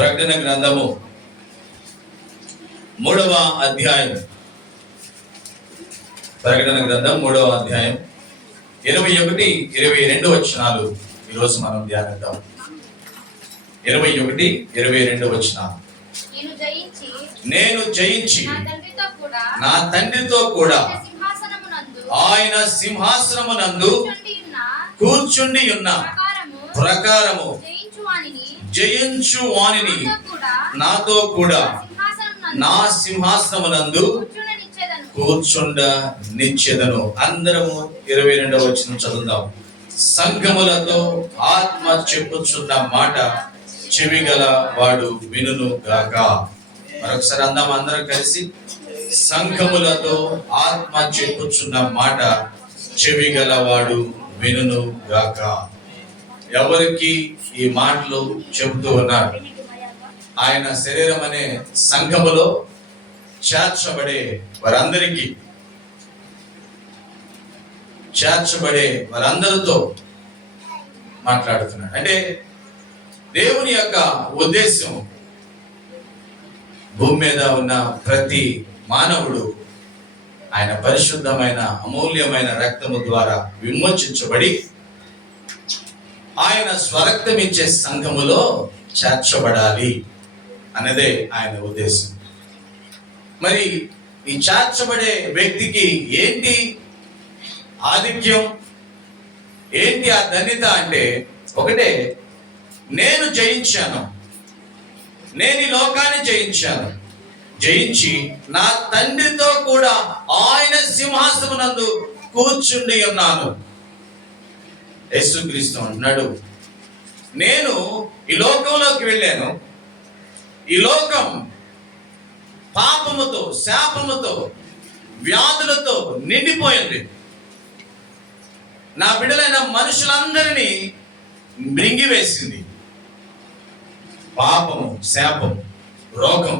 ప్రకటన గ్రంథము 3వ అధ్యాయం. ప్రకటన గ్రంథం 3వ అధ్యాయం 21, 22 వచనాలు ఈరోజు మనం ధ్యానిద్దాం. 21, 22 వచనాలు. నేను జయించి నా తండ్రితో కూడా ఆయన సింహాసనమునందు కూర్చుండి ఉన్న ప్రకారము జయించు వానిని నాతో కూడా నా సింహాసనమునందు కూర్చుండ నిచ్చెదను. అందరము 22వ వచనం చదువుదాం. సంఘములతో ఆత్మ చెప్పుచున్న మాట చెవిగల వాడు వినును గాక. మరొకసారి అందాం అందరం కలిసి. సంఘములతో ఆత్మ చెప్పుచున్న మాట చెవిగల వాడు వినును గాక. ఎవరికి ఈ మాటలు చెబుతూ ఉన్నారు? ఆయన శరీరం అనే సంఘములో చేర్చబడే వారందరితో మాట్లాడుతున్నాడు. అంటే దేవుని యొక్క ఉద్దేశం భూమి మీద ఉన్న ప్రతి మానవుడు ఆయన పరిశుద్ధమైన అమూల్యమైన రక్తము ద్వారా విమోచించబడి ఆయన స్వరక్తం ఇచ్చే సంఘములో చేర్చబడాలి అన్నదే ఆయన ఉద్దేశం. మరి ఈ చేర్చబడే వ్యక్తికి ఏంటి ఆధిక్యం, ఏంటి ఆ ధన్యత అంటే, ఒకటే, నేను జయించాను, నేను ఈ లోకాన్ని జయించి నా తండ్రితో కూడా ఆయన సింహాసనమునందు కూర్చుండి ఉన్నాను. యేసుక్రీస్తు అంటున్నాడు, నేను ఈ లోకంలోకి వెళ్ళాను, ఈ లోకం పాపముతో, శాపముతో, వ్యాధులతో నిండిపోయింది. నా బిడ్డలైన మనుషులందరినీ మృంగివేసింది. పాపము, శాపం, రోగం.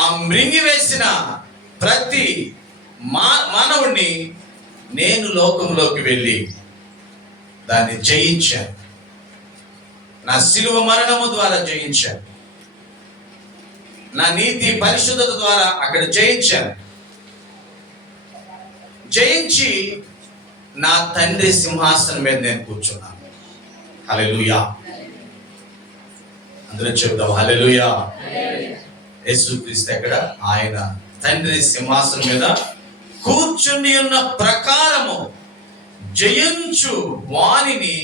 ఆ మృంగివేసిన ప్రతి మానవుణ్ణి నేను లోకంలోకి వెళ్ళి దాన్ని జయించాను. నా శిలువ మరణము ద్వారా జయించాను. నా నీతి పరిశుద్ధత ద్వారా అక్కడ జయించాను. జయించి నా తండ్రి సింహాసనం మీద నేను కూర్చున్నాను. హల్లెలూయా. అందరూ చెప్తాం హల్లెలూయా. యేసుక్రీస్తు ఎక్కడ? ఆయన తండ్రి సింహాసనం మీద కూర్చుని ఉన్న ప్రకారము జయించు వానిని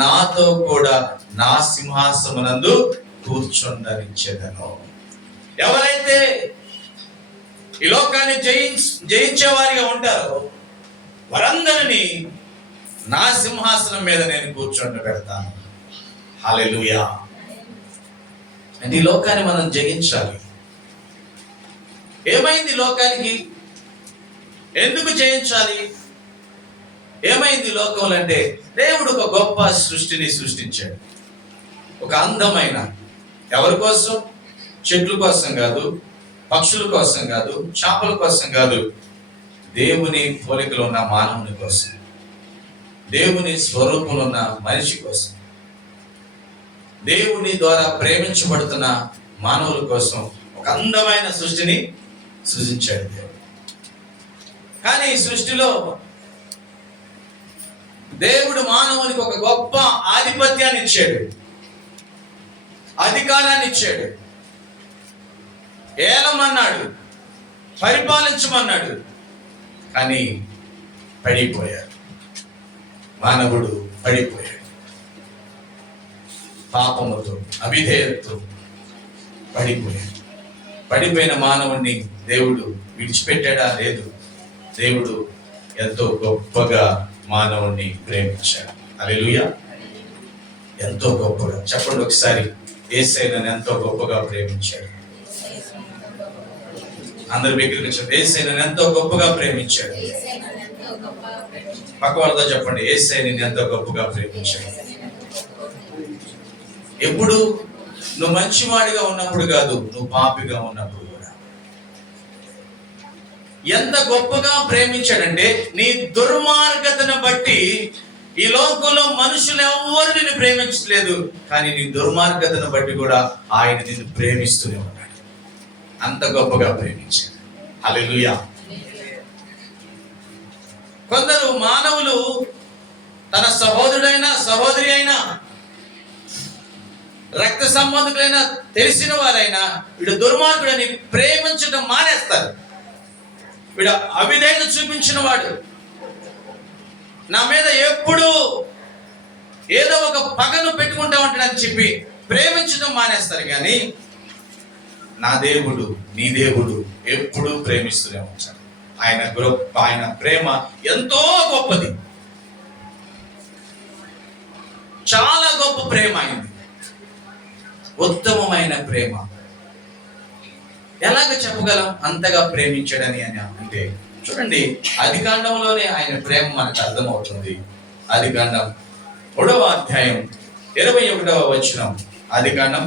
నాతో కూడా నా సింహాసనమునందు కూర్చుండనిచ్చెదను. ఎవరైతే ఈ లోకాన్ని జయించే వారిగా ఉంటారో వారందరినీ నా సింహాసనం మీద నేను కూర్చోబెడతాను. హల్లెలూయా. అంటే ఈ లోకాన్ని మనం జయించాలి. ఏమైంది లోకానికి? ఎందుకు జయించాలి? ఏమైంది లోకంలో అంటే, దేవుడు ఒక గొప్ప సృష్టిని సృష్టించాడు. ఒక అందమైన, ఎవరి కోసం? చెట్ల కోసం కాదు, పక్షుల కోసం కాదు, చేపల కోసం కాదు, దేవుని పోలికలో ఉన్న మానవుని కోసం, దేవుని స్వరూపంలో ఉన్న మనిషి కోసం, దేవుని ద్వారా ప్రేమించబడుతున్న మానవుల కోసం ఒక అందమైన సృష్టిని సృజించాడు దేవుడు. కానీ ఈ సృష్టిలో దేవుడు మానవునికి ఒక గొప్ప ఆధిపత్యాన్ని ఇచ్చాడు, అధికారాన్ని ఇచ్చాడు. ఏలమన్నాడు, పరిపాలించమన్నాడు. కానీ పడిపోయాడు. మానవుడు పడిపోయాడు. పాపముతో, అవిధేయతతో పడిపోయాడు. పడిపోయిన మానవుణ్ణి దేవుడు విడిచిపెట్టాడా? లేదు. దేవుడు ఎంతో గొప్పగా మానవుణ్ణి ప్రేమించాడు. హల్లెలూయా. ఎంతో గొప్పగా. చెప్పండి ఒకసారి, యేసయ్య నన్ను ఎంతో గొప్పగా ప్రేమించాడు. అందరి దగ్గరికి చెప్పండి, యేసయ్య నన్ను ఎంతో గొప్పగా ప్రేమించాడు. పక్క వాళ్ళతో చెప్పండి, యేసయ్య నిన్ను ఎంతో గొప్పగా ప్రేమించాడు. ఎప్పుడు? నువ్వు మంచివాడిగా ఉన్నప్పుడు కాదు, నువ్వు పాపిగా ఉన్నప్పుడు కూడా. ఎంత గొప్పగా ప్రేమించాడంటే, నీ దుర్మార్గతను బట్టి ఈ లోకంలో మనుషులు ఎవరు నిన్ను ప్రేమించలేదు, కానీ నీ దుర్మార్గతను బట్టి కూడా ఆయన నిన్ను ప్రేమిస్తూనే ఉన్నాడు. అంత గొప్పగా ప్రేమించాడు. హల్లెలూయా. కొందరు మానవులు తన సహోదరుడైనా సహోదరి అయినా రక్త సంబంధికులైనా తెలిసిన వారైనా వీడు దుర్మార్గుడని ప్రేమించడం మానేస్తారు. వీడు అవిధేయత చూపించిన వాడు, నా మీద ఎప్పుడు ఏదో ఒక పగను పెట్టుకుంటా ఉంటాడని చెప్పి ప్రేమించడం మానేస్తారు. కానీ నా దేవుడు, నీ దేవుడు ఎప్పుడూ ప్రేమిస్తూనే ఉంటాడు. ఆయన ప్రేమ ఎంతో గొప్పది, చాలా గొప్ప ప్రేమ అయింది, ఉత్తమమైన ప్రేమ. ఎలాగ చెప్పగలం అంతగా ప్రేమించడని అని అంటే, చూడండి, ఆదికాండంలోనే ఆయన ప్రేమ మనకు అర్థమవుతుంది. ఆదికాండం 3వ అధ్యాయం 21వ వచనం. ఆదికాండం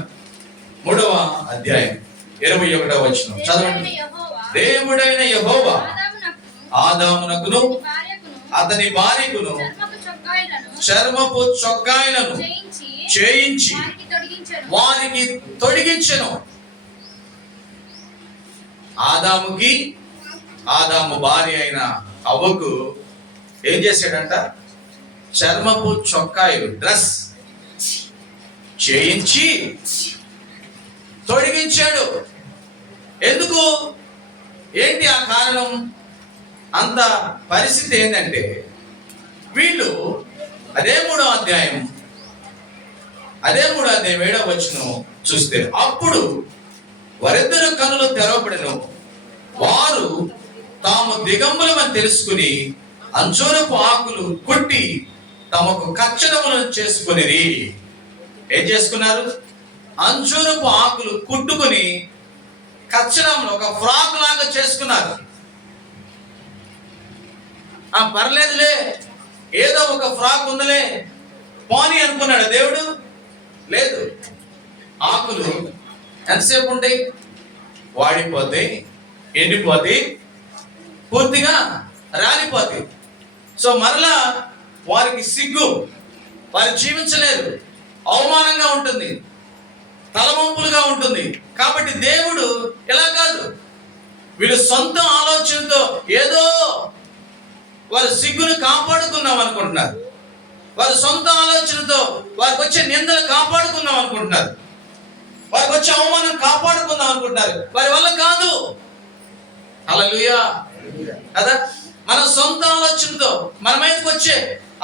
3వ అధ్యాయం 21వ వచనం చదవండి. దేవుడైన యెహోవా ఆదామునకును అతని భార్యకును చర్మపు చొక్కాయలను చేయించి వారికి తొడిగించెను. ఆదాము భార్య అయిన హవ్వకు ఏం చేశాడంట? చర్మపు చొక్కాయలు, డ్రెస్ చేయించి తొడిగించాడు. ఎందుకు? ఏంటి ఆ కారణం? అంత పరిస్థితి ఏంటంటే, వీళ్ళు అదే 3వ అధ్యాయం 7వ వచనం చూస్తే, అప్పుడు వారిద్దరు కన్నులు తెరవబడెను, వారు తాము దిగంబులమని తెలుసుకుని అంజూరపు ఆకులు కుట్టి తమకు కచ్చడములను చేసుకునిరి. ఏం చేసుకున్నారు? అంజూరపు ఆకులు కుట్టుకుని కచ్చడములు ఒక ఫ్రాక్ లాగా చేసుకున్నారు. పర్లేదులే, ఏదో ఒక ఫ్రాక్ ఉందిలే పోనీ అనుకున్నాడు దేవుడు. లేదు, ఆకులు ఎంతసేపు ఉంటాయి? వాడిపోతాయి, ఎండిపోతాయి, పూర్తిగా రాలిపోతాయి. సో మరలా వారికి సిగ్గు, వారు జీవించలేరు, అవమానంగా ఉంటుంది, తలవంపులుగా ఉంటుంది. కాబట్టి దేవుడు ఇలా కాదు, వీళ్ళు సొంత ఆలోచనతో ఏదో వారు సిగ్గును కాపాడుకున్నాం అనుకుంటున్నారు, వారి సొంత ఆలోచనతో వారికి వచ్చే నిందలు కాపాడుకుందాం అనుకుంటున్నారు, వారికి వచ్చే అవమానం కాపాడుకుందాం అనుకుంటున్నారు. వారి వల్ల కాదు. హల్లెలూయా కదా. మన సొంత ఆలోచనతో మన మీదకి వచ్చే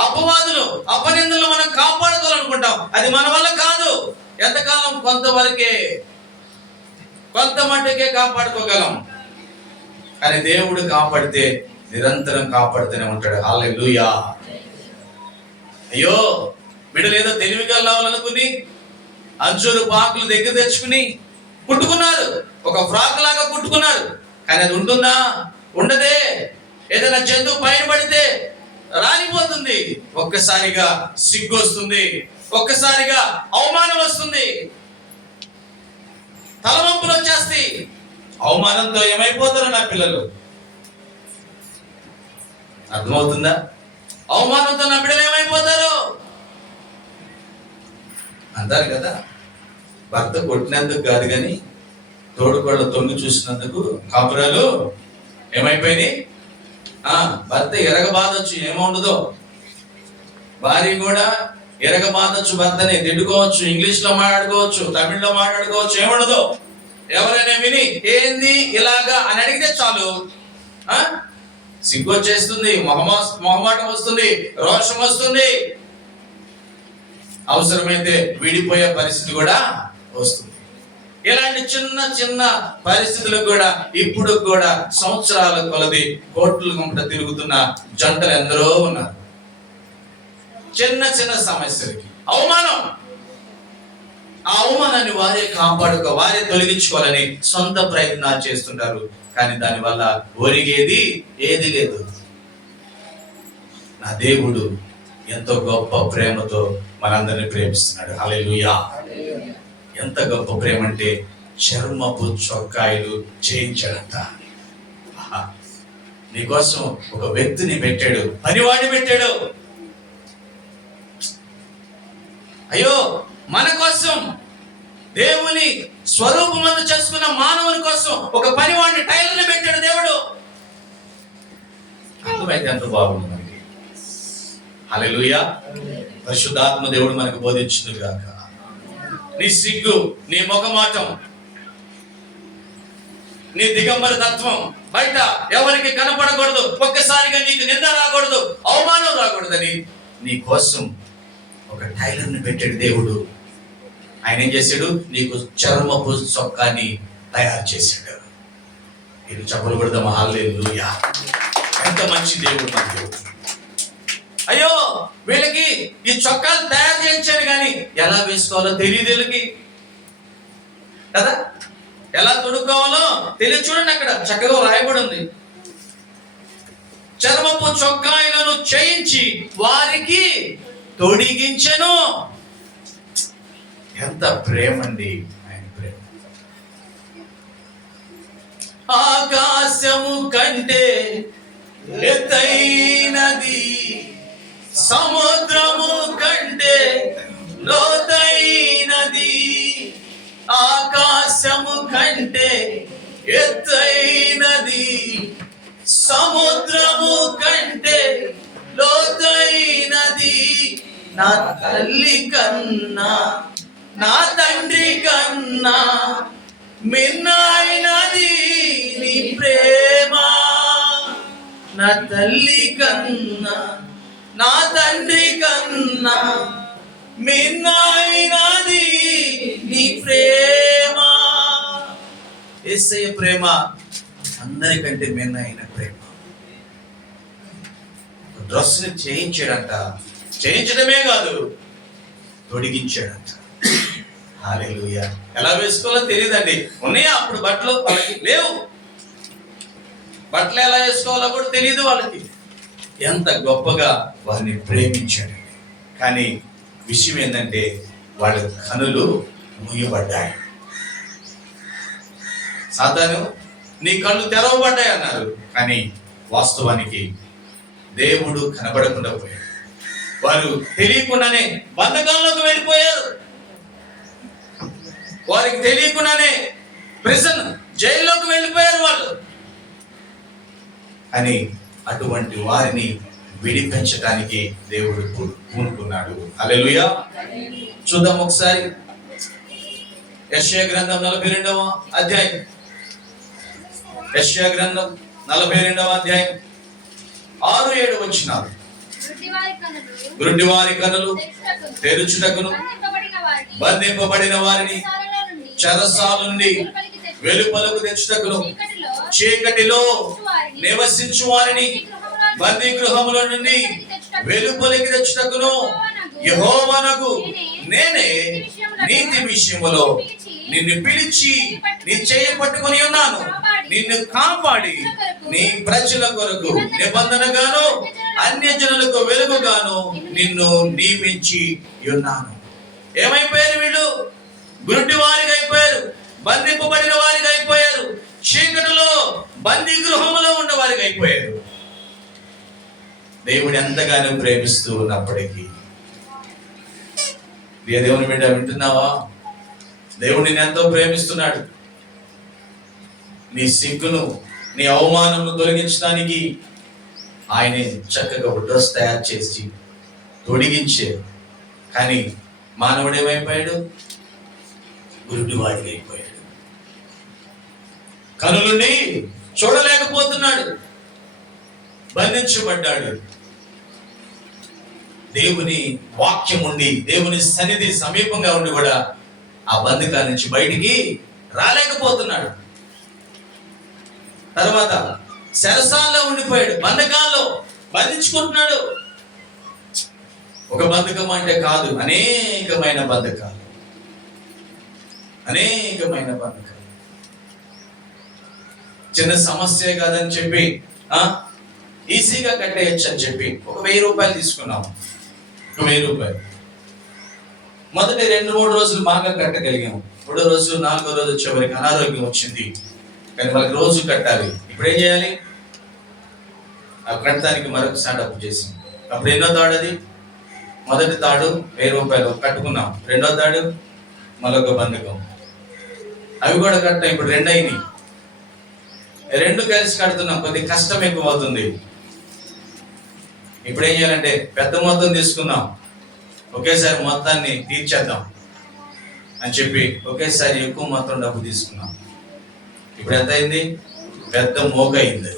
అపవాదులు, అపనిందలు మనం కాపాడుకోవాలనుకుంటాం. అది మన వల్ల కాదు. ఎంతకాలం? కొంతవరకే, కొంత మట్టుకే కాపాడుకోగలం. కానీ దేవుడు కాపాడితే నిరంతరం కాపాడుతూనే ఉంటాడు. హల్లెలూయా. అయ్యో, బిడ్డలేదో తెలివిగా లావాలనుకుని అంజూరు పాకులు దగ్గర తెచ్చుకుని కుట్టుకున్నారు, ఒక ఫ్రాక్ లాగా కుట్టుకున్నారు. కానీ అది ఉంటుందా? ఉండదే. ఏదైనా జంతువు పైన పడితే రాలిపోతుంది, ఒక్కసారిగా సిగ్గు వస్తుంది, ఒక్కసారిగా అవమానం వస్తుంది, తలవంపులు వచ్చేస్తాయి. అవమానంతో ఏమైపోతారు నా పిల్లలు? అర్థమవుతుందా? అవమానంతో నా బిడ్డలు ఏమైపోతారు అంటారు కదా. భర్త కొట్టినందుకు కాదు కానీ తోడుకోళ్ళ తొంగి చూసినందుకు కాపురాలు ఏమైపోయినాయి. భర్త ఎరగబాదొచ్చు, ఏముండదో. భార్య కూడా ఎరగబాదొచ్చు, భర్తని తిట్టుకోవచ్చు, ఇంగ్లీష్ లో మాట్లాడుకోవచ్చు, తమిళ్లో మాట్లాడుకోవచ్చు, ఏముండదు. ఎవరైనా విని ఏంది ఇలాగా అని అడిగితే చాలు సిగ్గు వచ్చేస్తుంది, మొహమాటం వస్తుంది, రోషం వస్తుంది, అవసరమైతే విడిపోయే పరిస్థితి కూడా వస్తుంది. ఇలాంటి చిన్న చిన్న పరిస్థితులకు కూడా ఇప్పుడు కూడా సంవత్సరాల కొలది కోట్ల గుంట తిరుగుతున్న జంటలు ఎందరో ఉన్నారు. చిన్న చిన్న సమస్యలకి అవమానం, ఆ అవమానాన్ని వారే వారే తొలగించుకోవాలని సొంత ప్రయత్నాలు చేస్తుంటారు. కానీ దానివల్ల ఒరిగేది ఏది లేదు. నా దేవుడు ఎంతో గొప్ప ప్రేమతో మనందరినీ ప్రేమిస్తున్నాడు. హల్లెలూయా. ఎంత గొప్ప ప్రేమ అంటే చర్మపు చొక్కాయలు చేయించాడంట. నీకోసం ఒక వ్యక్తిని పెట్టాడు, పనివాడిని పెట్టాడు. అయ్యో, మన కోసం, దేవుని స్వరూపమందు చేసుకున్న మానవుని కోసం ఒక పనివాడిని, టైలర్ని పెట్టాడు దేవుడు. అర్థమైతే ఎంత బాగుంది మనకి. హల్లెలూయా. పరిశుద్ధాత్మ దేవుడు మనకు బోధించును గాక. నీ సిగ్గు, నీ ముఖమాటం, నీ దిగంబర తత్వం బయట ఎవరికి కనపడకూడదు, ఒక్కసారిగా నీకు నింద రాకూడదు, అవమానం రాకూడదని నీ కోసం ఒక టైలర్ని పెట్టాడు దేవుడు. ఆయన ఏం చేశాడు? నీకు చర్మపు చొక్కాని తయారు చేశాడు. నీకు చెప్పలు కొడదామా? హల్లెలూయా. ఎంత మంచి దేవుడు మన దేవుడు. అయ్యో, వీళ్ళకి ఈ చొక్కాలు తయారు చేయించారు కానీ ఎలా వేసుకోవాలో తెలియదు వీళ్ళకి కదా, ఎలా తొడుక్కోవాలో తెలియదు. చూడండి, అక్కడ చక్కగా రాయబడి ఉంది, చర్మపు చొక్కాయలను చేయించి వారికి తొడిగించెను. ఎంత ప్రేమ అండి ఆయన ప్రేమ. ఆకాశము కంటే ఎత్తైనది, సముద్రము కంటే లోతైనది, ఆకాశము కంటే ఎత్తైనది, సముద్రము కంటే లోతైనది, నా తల్లి కన్నా నా తండ్రి కన్నా మిన్నైనది నీ ప్రేమ, నా తల్లి కన్నా నా తండ్రి కన్నా మిన్నైనది నీ ప్రేమ. యేసయ్య ప్రేమ అందరికంటే మిన్నైన ప్రేమ. డ్రెస్ని చేయించాడంట, చేయించడమే కాదు తొడిగించాడంట. హల్లెలూయా. ఎలా వేసుకోవాలో తెలియదండి. ఉన్నాయా అప్పుడు బట్టలు? వాళ్ళకి లేవు. బట్టలు ఎలా వేసుకోవాలో కూడా తెలియదు వాళ్ళకి. ఎంత గొప్పగా వారిని ప్రేమించాడు. కానీ విషయం ఏంటంటే వాళ్ళ కనులు మూయబడ్డాయి. సాతాను, నీ కళ్ళు తెరవబడ్డాయి అన్నారు, కానీ వాస్తవానికి దేవుడు కనబడకుండా పోయాడు. వారు తెలియకుండానే బంధకాల్లోకి వెళ్ళిపోయారు. వారికి తెలియకుండానే ప్రిజన్, జైల్లోకి వెళ్ళిపోయారు వాళ్ళు. అని అటువంటి వారిని విడిపించడానికి దేవుడు పూనుకున్నాడు. హల్లెలూయా. చూద్దాం ఒకసారి యెషయా గ్రంథం 42వ అధ్యాయం. యెషయా గ్రంథం 42వ అధ్యాయం 6-7 వచనాలు. గుడ్డివారి కన్నులు తెరుచుటకును, బంధింపబడిన వారిని చెరసాల నుండి వెలుపలకు తెచ్చుటకును, చీకటిలో నివసించు వారిని బందీ గృహముల నుండి వెలుపలికి తెచ్చుటకును యెహోవానగు నేనే నీతి విషయములో నిన్ను పిలిచి నీ చేయి పట్టుకొని ఉన్నాను. నిన్ను కాపాడి నీ ప్రజల కొరకు నిబంధనగాను అన్యజనులకు వెలుగుగాను నిన్ను నియమించి ఉన్నాను. ఏమైపోయారు వీళ్ళు? గుడ్డి వారిగా అయిపోయారు, బంధింపబడిన వారిగా అయిపోయారు, చీకటిలో బందీ గృహంలో ఉన్న వారిగా అయిపోయారు. దేవుడు ఎంతగానో ప్రేమిస్తూ ఉన్నప్పటికీ, దేవుని బిడ్డ వింటున్నావా? దేవుడు నిన్ను ఎంతో ప్రేమిస్తున్నాడు. నీ సిగ్గును, నీ అవమానమును తొలగించడానికి ఆయనే చక్కగా ఒక డ్రెస్ తయారు చేసి తొడిగించే. కానీ మానవుడు ఏమైపోయాడు? గుడ్డివాడిగా అయిపోయాడు. కనులుండి చూడలేకపోతున్నాడు, బంధించబడ్డాడు. దేవుని వాక్యం ఉండి, దేవుని సన్నిధి సమీపంగా ఉండి కూడా ఆ బంధకాల నుంచి బయటికి రాలేకపోతున్నాడు. తర్వాత చెరసాల్లో ఉండిపోయాడు, బంధకాల్లో బంధించుకుంటున్నాడు. ఒక బంధకం అంటే కాదు, అనేకమైన బంధకాలు, అనేకమైన బంధకాలు. చిన్న సమస్య కాదని చెప్పి ఈజీగా కట్టేయచ్చు అని చెప్పి ఒక 1000 రూపాయలు తీసుకున్నాము. 1000 రూపాయలు మొదటి 2-3 రోజులు బాగా కట్టగలిగాము. 3వ రోజు 4వ రోజు వచ్చేవరకు అనారోగ్యం వచ్చింది. కానీ వాళ్ళకి రోజు కట్టాలి. ఇప్పుడు ఏం చేయాలి? ఆ కట్టడానికి మరొకసారి అప్పు చేసింది. అప్పుడు ఎన్నో తాడది? మొదటి తాడు 1000 రూపాయలు కట్టుకున్నాం, రెండో తాడు మరొక బంధకం, అవి కూడా కట్టాం. ఇప్పుడు 2 అయినాయి. 2 కలిసి కడుతున్నాం, కొద్ది కష్టం ఎక్కువ అవుతుంది. ఇప్పుడు ఏం చేయాలంటే పెద్ద మొత్తం తీసుకుందాం, ఒకేసారి మొత్తాన్ని తీర్చేద్దాం అని చెప్పి ఒకేసారి ఎక్కువ మొత్తం డబ్బు తీసుకున్నాం. ఇప్పుడు ఎంత అయింది? పెద్ద మోక అయింది.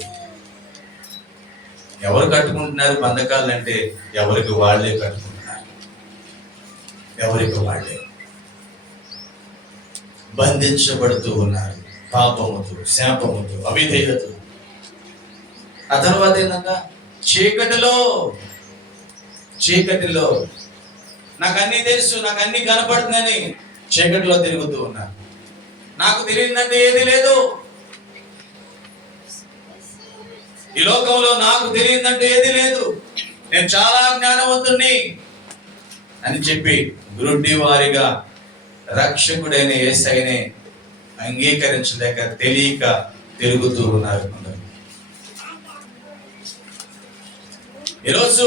ఎవరు కట్టుకుంటున్నారు బంధకాలు అంటే? ఎవరికి వాళ్ళే కట్టుకుంటున్నారు, ఎవరికి వాళ్ళే బంధించబడుతూ ఉన్నారు, పాపముతో, శాపముతో, అవిధేయతో. ఆ తర్వాత ఏంటంటే చీకటిలో నాకు అన్ని తెలుసు, నాకు అన్ని కనపడుతుందని చీకటిలో తిరుగుతూ ఉన్నారు. నాకు తెలియదంటే ఏది లేదు, ఈ లోకంలో నాకు తెలియదంటే ఏది లేదు, నేను చాలా జ్ఞానవంతుణ్ణి అని చెప్పి గురుడి వారిగా రక్షకుడైన యేసయ్యనే అంగీకరించలేక తెలియక తిరుగుతూ ఉన్నారు కొందరు. ఈరోజు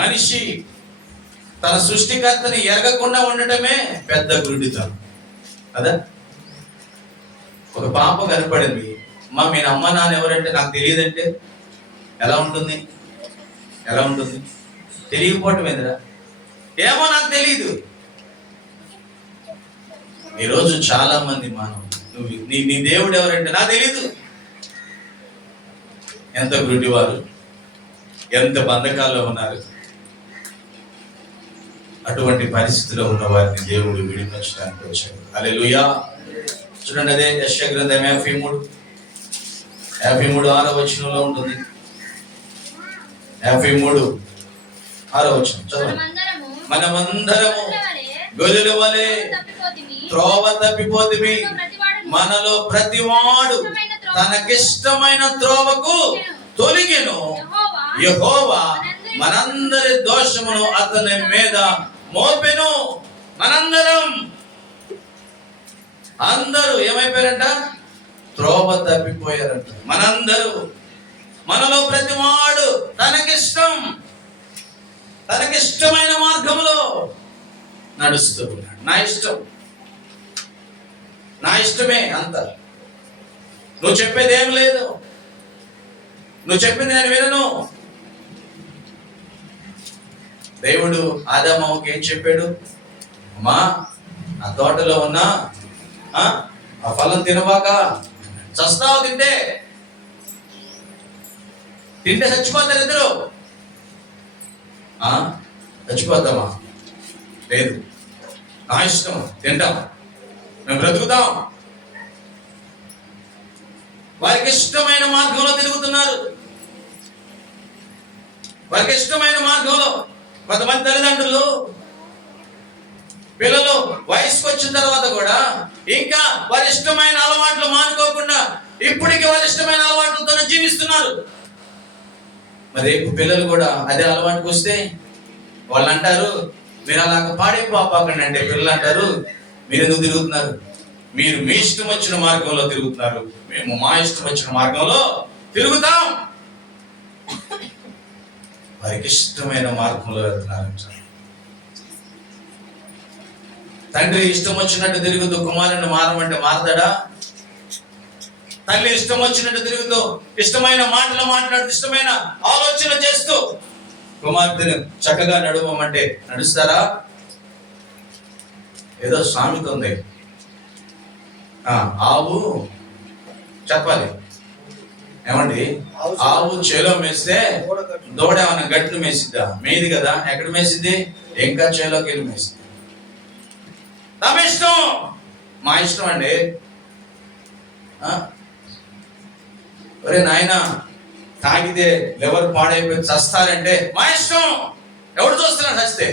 మనిషి తన సృష్టికర్తని ఎరగకుండా ఉండటమే పెద్ద గురుడితనం కదా. ఒక పాప కనపడింది, మీ అమ్మ నాన్న ఎవరంటే నాకు తెలియదంటే ఎలా ఉంటుంది? తెలియకపోవటం ఏందిరా? ఏమో నాకు తెలియదు. ఈరోజు చాలా మంది నీ దేవుడు ఎవరంటే నాకు తెలీదు. ఎంత గుడ్డివారు, ఎంత బంధకాల్లో ఉన్నారు. అటువంటి పరిస్థితిలో ఉన్న వారిని దేవుడు విడిపించడానికి వచ్చాడు. హల్లెలూయా. చూడండి, అదే యెషయా గ్రంథం 53:6 ఉంటుంది. 53:6 చదవండి. మనమందరము గొర్రెల వలె త్రోవ తప్పిపోతిమి, మనలో ప్రతివాడు తనకిష్టమైన త్రోవకు తొలగెను, యెహోవా మనందరి దోషమును అతని మీద మోపెను. అందరూ ఏమైపోయారంట? త్రోవ తప్పిపోయారంట. మనలో ప్రతివాడు తనకిష్టమైన మార్గంలో నడుస్తూ ఉన్నాడు. నా ఇష్టమే అంత, నువ్వు చెప్పేది ఏం లేదు, నువ్వు చెప్పింది నేను వినను. దేవుడు ఆదామవ్వకి ఏం చెప్పాడు? అమ్మా, ఆ తోటలో ఉన్న ఆ ఫలం తినబాక, చస్తావు, తింటే చచ్చిపోతారు ఇద్దరు. చచ్చిపోతామా? లేదు, నా ఇష్టం, తింటాం, మేము బ్రతుకుతాం. వారికి ఇష్టమైన మార్గంలో తిరుగుతున్నారు. వారికి ఇష్టమైన మార్గంలో కొంతమంది తల్లిదండ్రులు పిల్లలు వయసుకు వచ్చిన తర్వాత కూడా ఇంకా వారి ఇష్టమైన అలవాట్లు మానుకోకుండా ఇప్పటికీ వారి ఇష్టమైన అలవాట్లతోనే జీవిస్తున్నారు. మరి రేపు పిల్లలు కూడా అదే అలవాటుకు వస్తే వాళ్ళు అంటారు, మీరు అలాగ పాడైపోకండి అంటే పిల్లలు అంటారు, మీరు ఎందుకు తిరుగుతున్నారు? మీరు మీ ఇష్టం వచ్చిన మార్గంలో తిరుగుతున్నారు, మేము మా ఇష్టం వచ్చిన మార్గంలో తిరుగుతాం. వారికి ఇష్టమైన మార్గంలో వెళ్తున్నారు. తండ్రి ఇష్టం వచ్చినట్టు తిరుగుతూ కుమారుని మారమంటే మారతాడా? తల్లి ఇష్టం వచ్చినట్టు తిరుగుతూ ఇష్టమైన మాటలు మాట్లాడుతూ ఇష్టమైన ఆలోచన చేస్తూ కుమార్తెను చక్కగా నడవమంటే నడుస్తారా? ఏదో సామెత ఉంది, ఆవు చెప్పాలి ఏమండి, ఆవు చేలో మేస్తే దూడ ఏమన్నా గట్టును మేసిద్దా? మేది కదా, ఎక్కడ మేసిద్ది? ఇంకా చేలోకి వెళ్ళి మేసిద్ది. తమ ఇష్టం, మా ఇష్టం అండి. ఒరే నాయన, తాగితే ఎవరు పాడైపోయి చస్తారంటే మా ఇష్టం, ఎవరు చూస్తున్నాడు చస్తే?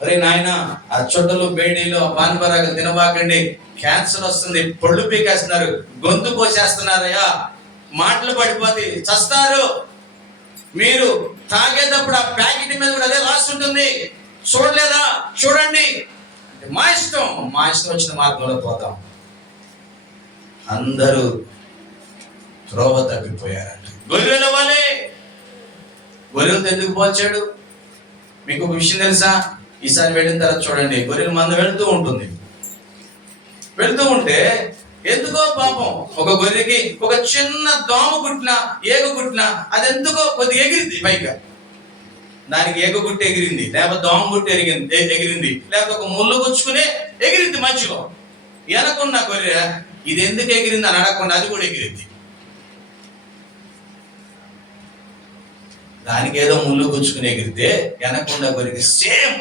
అరే నాయన, ఆ చుట్టలు బేడీలు ఆ పాన్పరాగ తినబాకండి, క్యాన్సర్ వస్తుంది, పళ్ళు పీకేస్తున్నారు, గొంతు కోసేస్తున్నారయ్యా, మాటలు పడిపోతే చస్తారు. మీరు తాగేటప్పుడు ఆ ప్యాకెట్ మీద కూడా అదే రాసి ఉంటుంది, చూడలేదా? చూడండి. మా ఇష్టం వచ్చిన మార్గంలో పోతాం. అందరూ త్రోవ తప్పిపోయారంట. గొర్రెల వలె గొర్రెలతో ఎందుకు పోల్చాడు? మీకు ఒక విషయం తెలుసా? ఈసారి వెళ్ళిన తర్వాత చూడండి, గొర్రెల మంద వెళుతూ ఉంటుంది. వెళుతూ ఉంటే ఎందుకో పాపం ఒక గొర్రెకి ఒక చిన్న దోమ కుట్టినా, ఏగ కుట్టినా అది ఎందుకో కొద్దిగా ఎగిరింది పైగా. దానికి ఏగ గుట్టి ఎగిరింది, లేకపోతే దోమ గుట్టి ఎగిరింది, లేకపోతే ఒక ముళ్ళు గుచ్చుకునే ఎగిరింది మధ్యలో. వెనకున్న గొర్రె ఇది ఎందుకు ఎగిరింది అని అడగకుండా అది కూడా ఎగిరింది. దానికి ఏదో ముళ్ళు గుచ్చుకుని ఎగిరితే వెనకున్న గొర్రెకి సేమ్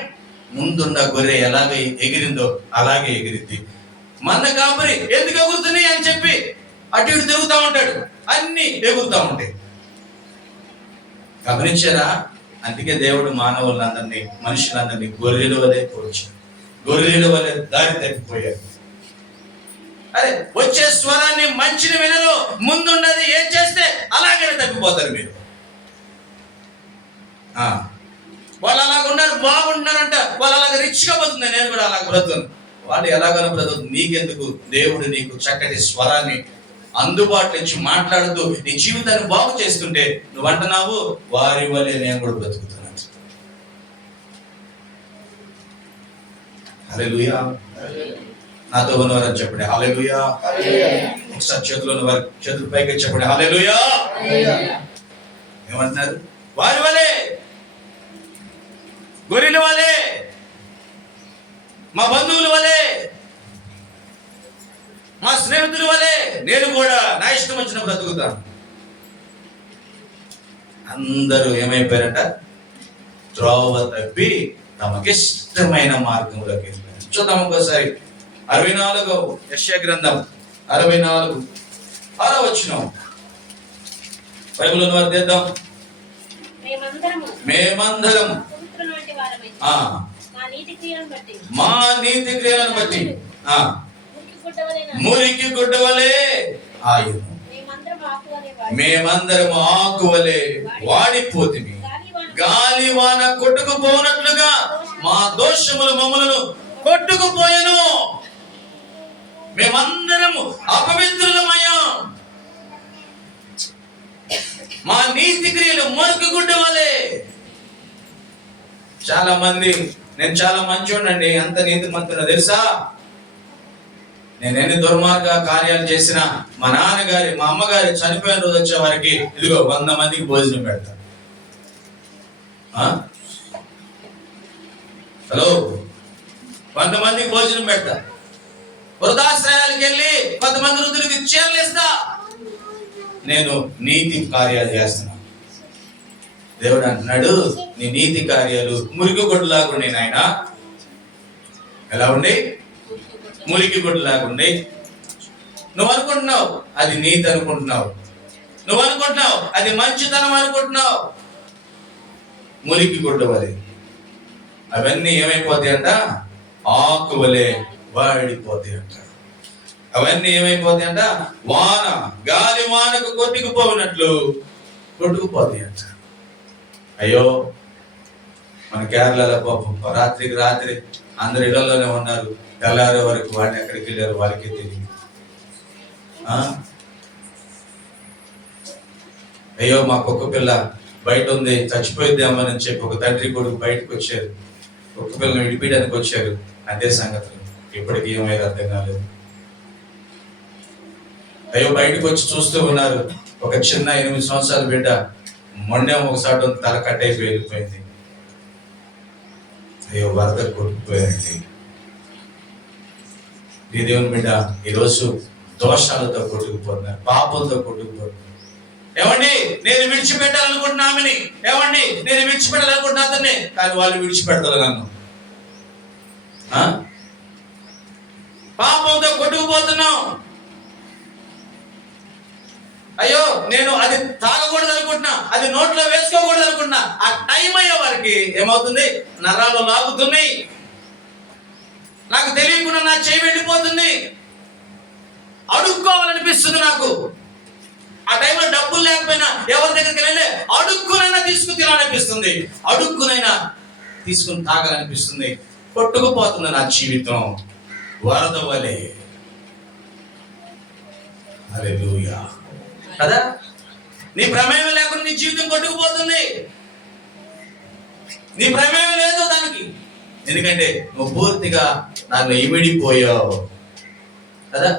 ముందున్న గొర్రె ఎలాగ ఎగిరిందో అలాగే ఎగిరింది. మన కాపరి ఎందుకు ఎగురుతున్నాయి అని చెప్పి అటు ఇటు తిరుగుతూ ఉంటాడు, అన్ని ఎగురుతూ ఉంటాయి. గమనించారా? అందుకే దేవుడు మానవులందరినీ, మనుషులందరినీ గొర్రెల వలె పోల్చాడు. గొర్రెల వలె దారి తప్పిపోయారు. అరే వచ్చే స్వరాన్ని మంచిని వినరు, ముందున్నది ఏం చేస్తే అలాగే తప్పిపోతారు మీరు. వాళ్ళు అలాగ ఉన్నారు, బాగుంటున్నారంట, వాళ్ళు అలాగ రిచ్గా పోతుంది, నేను కూడా అలాగ బ్రతును. వాళ్ళు ఎలాగనో బ్రతుకు, నీకెందుకు? దేవుడు నీకు చక్కటి స్వరాన్ని అందుబాటులో ఇచ్చి మాట్లాడుతూ నీ జీవితాన్ని బాగు చేస్తుంటే నువ్వు అంటున్నావు, వారి వల్లే నేను కూడా బ్రతుకుతున్నాను. హల్లెలూయా. నాతో ఉన్నవారని చెప్పండి హల్లెలూయా. ఒకసారి చేతులు ఉన్నవారు చేతులు పైకి చెప్పండి హల్లెలూయా. ఏమంటున్నారు? వారి వల్లే, గొర్రెల వలె, మా బంధువుల వలె, మా స్నేహితుల వలె నేను కూడా నా ఇష్టం వచ్చిన బ్రతుకుతాను. అందరూ ఏమైపోయారట? త్రోవ తప్పి తమకిష్టమైన మార్గంలోకి వెళ్ళారు. చూద్దాం ఒకసారి 64 యెషయా గ్రంథం 64 వచనం. బైబిల్ ఉన్నవారు తెద్దాం. మేమందరం మా నీతి క్రియలను బట్టి మురికి గుడ్డవలే ఆయన, మేమందరం ఆకువలే వాడిపోతిమి, గాలివాన కొట్టుకుపోనట్లుగా మా దోషములు మమ్మలను కొట్టుకుపోయెను. మేమందరము అపవిత్రులమయ్యాం, మా నీతి క్రియలు మురికి గుడ్డవలే. చాలా మంది, నేను చాలా మంచోడండి, అంత నీతి మంతున్నా తెలుసా? నేను ఎన్ని దుర్మార్గ కార్యాలు చేసినా మా నాన్నగారి మా అమ్మగారి చనిపోయిన రోజు వచ్చే వారికి ఇదిగో 100 మందికి భోజనం పెడతాను. హలో, 100 మందికి భోజనం పెడతా. వృద్ధాశ్రయాలకు వెళ్ళి 10 మంది వృద్ధులకి చీరలేస్తా. నేను నీతి కార్యాలు చేస్తున్నా. దేవుడు అంటున్నాడు, నీ నీతి కార్యాలు మురికి గుడ్డలాగా ఉన్నాయి నాయన. ఎలా ఉండి? మురికి గుడ్డలాగా ఉండి. నువ్వు అనుకుంటున్నావు అది నీతి అనుకుంటున్నావు, నువ్వు అనుకుంటున్నావు అది మంచితనం అనుకుంటున్నావు. మురికి గుడ్డ వలె అవన్నీ ఏమైపోతాయి అంట? ఆకు వలె వాడిపోతాయి అంట. అవన్నీ ఏమైపోతాయి అంట? వాన, గాలి వానకు కొట్టుకుపోయినట్లు కొట్టుకుపోతాయి అంట. అయ్యో, మన కేరళలో పాపం రాత్రికి రాత్రి అందరు ఇళ్లలోనే ఉన్నారు, తెల్లారే వరకు వాడిని ఎక్కడికి వెళ్ళారు వాళ్ళకే తెలియదు. అయ్యో, మా కుక్క పిల్ల బయట ఉంది చచ్చిపోయిద్దామని చెప్పి ఒక తండ్రి కొడుకు బయటకు వచ్చారు, కుక్క పిల్లని విడిపించడానికి వచ్చారు. అదే సంగతులు ఇప్పటికీ ఏమైనా అర్థం కాలేదు. అయ్యో, బయటకు వచ్చి చూస్తూ ఉన్నారు, ఒక చిన్న 8 సంవత్సరాల బిడ్డ మొండెం ఒకసారి తల కట్టయిపోయి వెళ్ళిపోయింది. అయ్యో, వరద కొట్టుకుపోయింది. ఈ దేవుని బిడ్డ ఈరోజు దోషాలతో కొట్టుకుపోతున్నారు, పాపంతో కొట్టుకుపోతున్నారు. ఏమండి, నేను విడిచిపెట్టాలనుకుంటున్నా ఆమెని, ఏమండి నేను విడిచిపెట్టాలనుకుంటున్నా అతన్ని, కానీ వాళ్ళు విడిచిపెడతారు నన్ను. పాపంతో కొట్టుకుపోతున్నాం. అయ్యో, నేను అది తాగకూడదు అనుకుంటున్నా, అది నోట్లో వేసుకోకూడదు అనుకుంటున్నా. ఆ టైం అయ్యే వారికి ఏమవుతుంది? నరాలు లాగుతున్నాయి, నాకు తెలియకుండా నా చేయి వెళ్ళిపోతుంది, అడుక్కోవాలనిపిస్తుంది నాకు. ఆ టైంలో డబ్బులు లేకపోయినా ఎవరి దగ్గరికి వెళ్ళి అడుక్కునైనా తీసుకుని తినాలనిపిస్తుంది, అడుక్కునైనా తీసుకుని తాగాలనిపిస్తుంది. కొట్టుకుపోతుంది నా జీవితం వరద వలె. హల్లెలూయా కదా? నీ ప్రమేయం లేకుండా నీ జీవితం కొట్టుకుపోతుంది. నీ ప్రమేయం లేదు దానికి. ఎందుకంటే నువ్వు పూర్తిగా దానిలో ఇమిడిపోయావు కదా,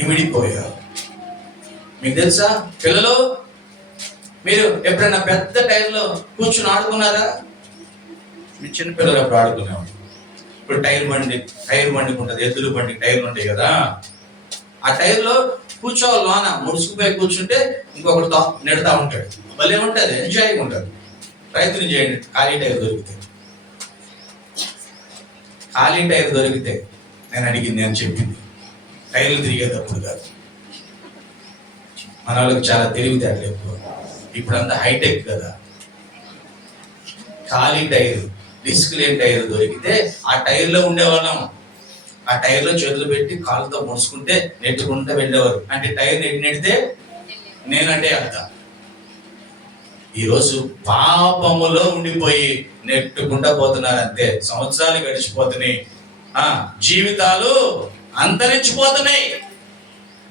ఇమిడిపోయావు. మీకు తెలుసా పిల్లలు, మీరు ఎప్పుడైనా పెద్ద టైర్లో కూర్చుని ఆడుకున్నారా? మీ చిన్నపిల్లలు అప్పుడు ఆడుకునేవాడు. ఇప్పుడు టైర్ బండికి ఉంటుంది, ఎద్దుల బండికి టైర్లు ఉంటాయి కదా, ఆ టైర్లో కూర్చోవాలి, లోన ముడుచుకుపోయి కూర్చుంటే ఇంకొకటి నెడతా ఉంటాడు. భలే ఉంటుంది, ఎంజాయ్గా ఉంటుంది. ప్రయత్నం చేయండి, ఖాళీ టైర్ దొరికితే నేను అడిగింది, నేను చెప్పింది టైర్లు తిరిగేటప్పుడు కాదు. మన వాళ్ళకి చాలా తెలివితేటలు ఎక్కువ. ఇప్పుడు అంతా హైటెక్ కదా. ఖాళీ టైర్, డిస్క్ లేని టైర్ దొరికితే ఆ టైర్లో ఉండేవాళ్ళం. ఆ టైర్లో చేతులు పెట్టి కాళ్ళతో ముడుచుకుంటే నెట్టుకుంటూ వెళ్ళేవారు. అంటే టైర్ నెడితే నేనంటే అర్థం. ఈరోజు పాపములో ఉండిపోయి నెట్టుకుంటా పోతున్నారు, అంతే. సంవత్సరాలు గడిచిపోతున్నాయి, జీవితాలు అంతరించిపోతున్నాయి,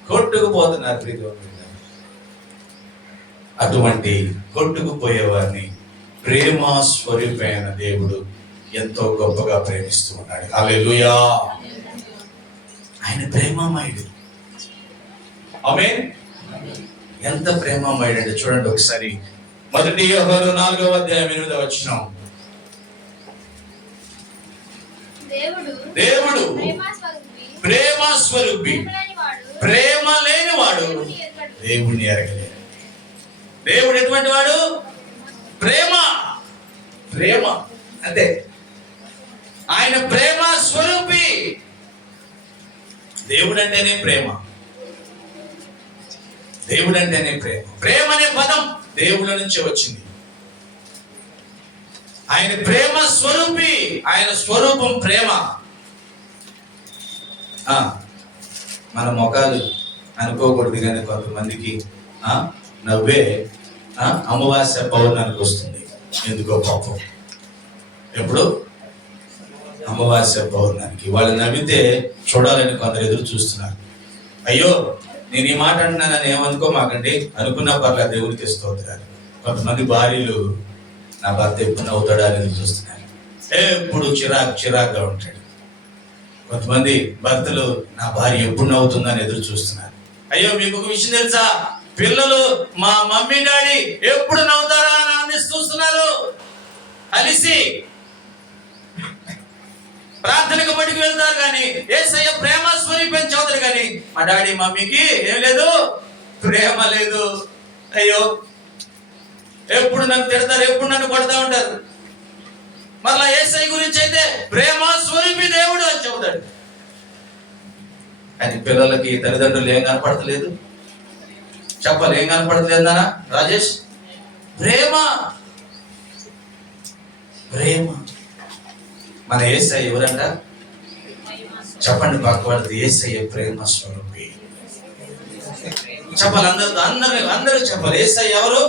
కొట్టుకుపోతున్నారు. అటువంటి కొట్టుకుపోయేవారిని ప్రేమ స్వరూపైన దేవుడు ఎంతో గొప్పగా ప్రేమిస్తూ ఉన్నాడు. హల్లెలూయా. ఆయన ప్రేమమయుడు. ఆమేన్. ఎంత ప్రేమమయుడు అంటే చూడండి ఒకసారి, 1 యోహాను 4:8 దేవుడు ప్రేమ స్వరూపి, ప్రేమ లేనివాడు దేవుణ్ణి ఎరగలేడు. దేవుడు ఎటువంటి వాడు? ప్రేమ. అంతే. ఆయన ప్రేమ స్వరూపి. దేవుడు అంటేనే ప్రేమ. ప్రేమ అనే పదం దేవుళ్ళ నుంచి వచ్చింది. ఆయన ప్రేమ స్వరూపి, ఆయన స్వరూపం ప్రేమ. మన మొఖాలు అనుకోకూడదు కానీ కొంతమందికి నవ్వే అమావాస్య పౌర్ణానికి వస్తుంది. ఎందుకో పాపం, ఎప్పుడు అమావాస్య పౌర్ణానికి వాళ్ళు నవ్వితే చూడాలని కొందరు ఎదురు చూస్తున్నారు. అయ్యో, నేను ఈ మాట అంటున్నానని ఏమనుకో మాకండి, అనుకున్నా పర్లేదు, దేవుడికి స్తోత్రాలు. కొంతమంది భార్యలు నా భర్త ఎప్పుడు నవ్వుతాడా అని ఎదురు చూస్తున్నారు, ఎప్పుడు చిరాగ్గా ఉంటాడు. కొంతమంది భర్తలు నా భార్య ఎప్పుడు నవ్వుతుందని ఎదురు చూస్తున్నారు. అయ్యో, మీకు ఒక విషయం తెలుసా? పిల్లలు మా మమ్మీ డాడీ ఎప్పుడు నవ్వుతారా అని చూస్తున్నారు. కలిసి ప్రార్థనకు బడికి వెళ్తారు కానీ యేసయ్య ప్రేమ స్వరూపం చదువుతారు కానీ మా డాడీ మమ్మీకి ఏం లేదు, ప్రేమ లేదు. అయ్యో, ఎప్పుడు నన్ను తిడతారు, ఎప్పుడు నన్ను కొడతా ఉంటారు. మరలా యేసయ్య గురించి అయితే ప్రేమ స్వరూపి దేవుడు అని చెబుతాడు. కానీ పిల్లలకి తల్లిదండ్రులు ఏం కనపడతలేదు, చెప్పాలి, ఏం కనపడతలేదు నాన్న రాజేష్? ప్రేమ. మన యేసయ్య ఎవరంట? చెప్పండి పక్కవాడిది, యేసయ్య ప్రేమ స్వరూపి. చెప్పాలి, అందరూ చెప్పాలి. యేసయ్య ఎవరు?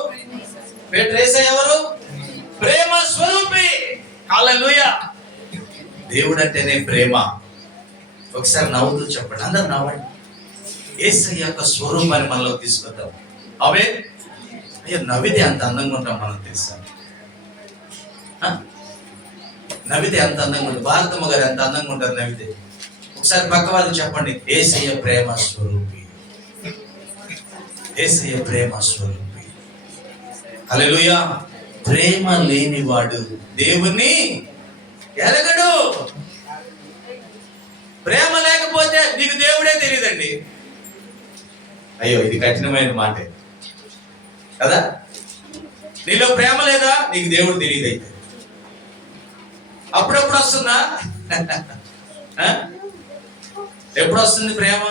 యేసయ్య ఎవరు? ప్రేమ స్వరూపి. హల్లెలూయా. దేవుడు అంటేనే ప్రేమ. ఒకసారి నవ్వుతూ చెప్పండి, అందరు నవ్వండి. యేసయ్య యొక్క స్వరూపాన్ని మనలో తీసుకొద్దాం. అయ్యో, నవ్వితే అంత అందంగా ఉంటాం మనం, తెలుసా? నవ్వితే ఎంత అందంగా ఉంటుంది. భారతమ్మ గారు ఎంత అందంగా ఉంటారు నవ్వితే. ఒకసారి పక్క వాళ్ళు చెప్పండి, యేసయ్య ప్రేమ స్వరూపి. యేసయ్య ప్రేమ స్వరూపి. హల్లెలూయా. ప్రేమ లేనివాడు దేవుణ్ణి ఎరగడు. ప్రేమ లేకపోతే నీకు దేవుడే తెలియదండి. అయ్యో, ఇది కఠినమైన మాటే కదా. నీలో ప్రేమ లేదా, నీకు దేవుడు తెలియదు. అయితే అప్పుడప్పుడు వస్తుందా? ఎప్పుడు వస్తుంది ప్రేమ?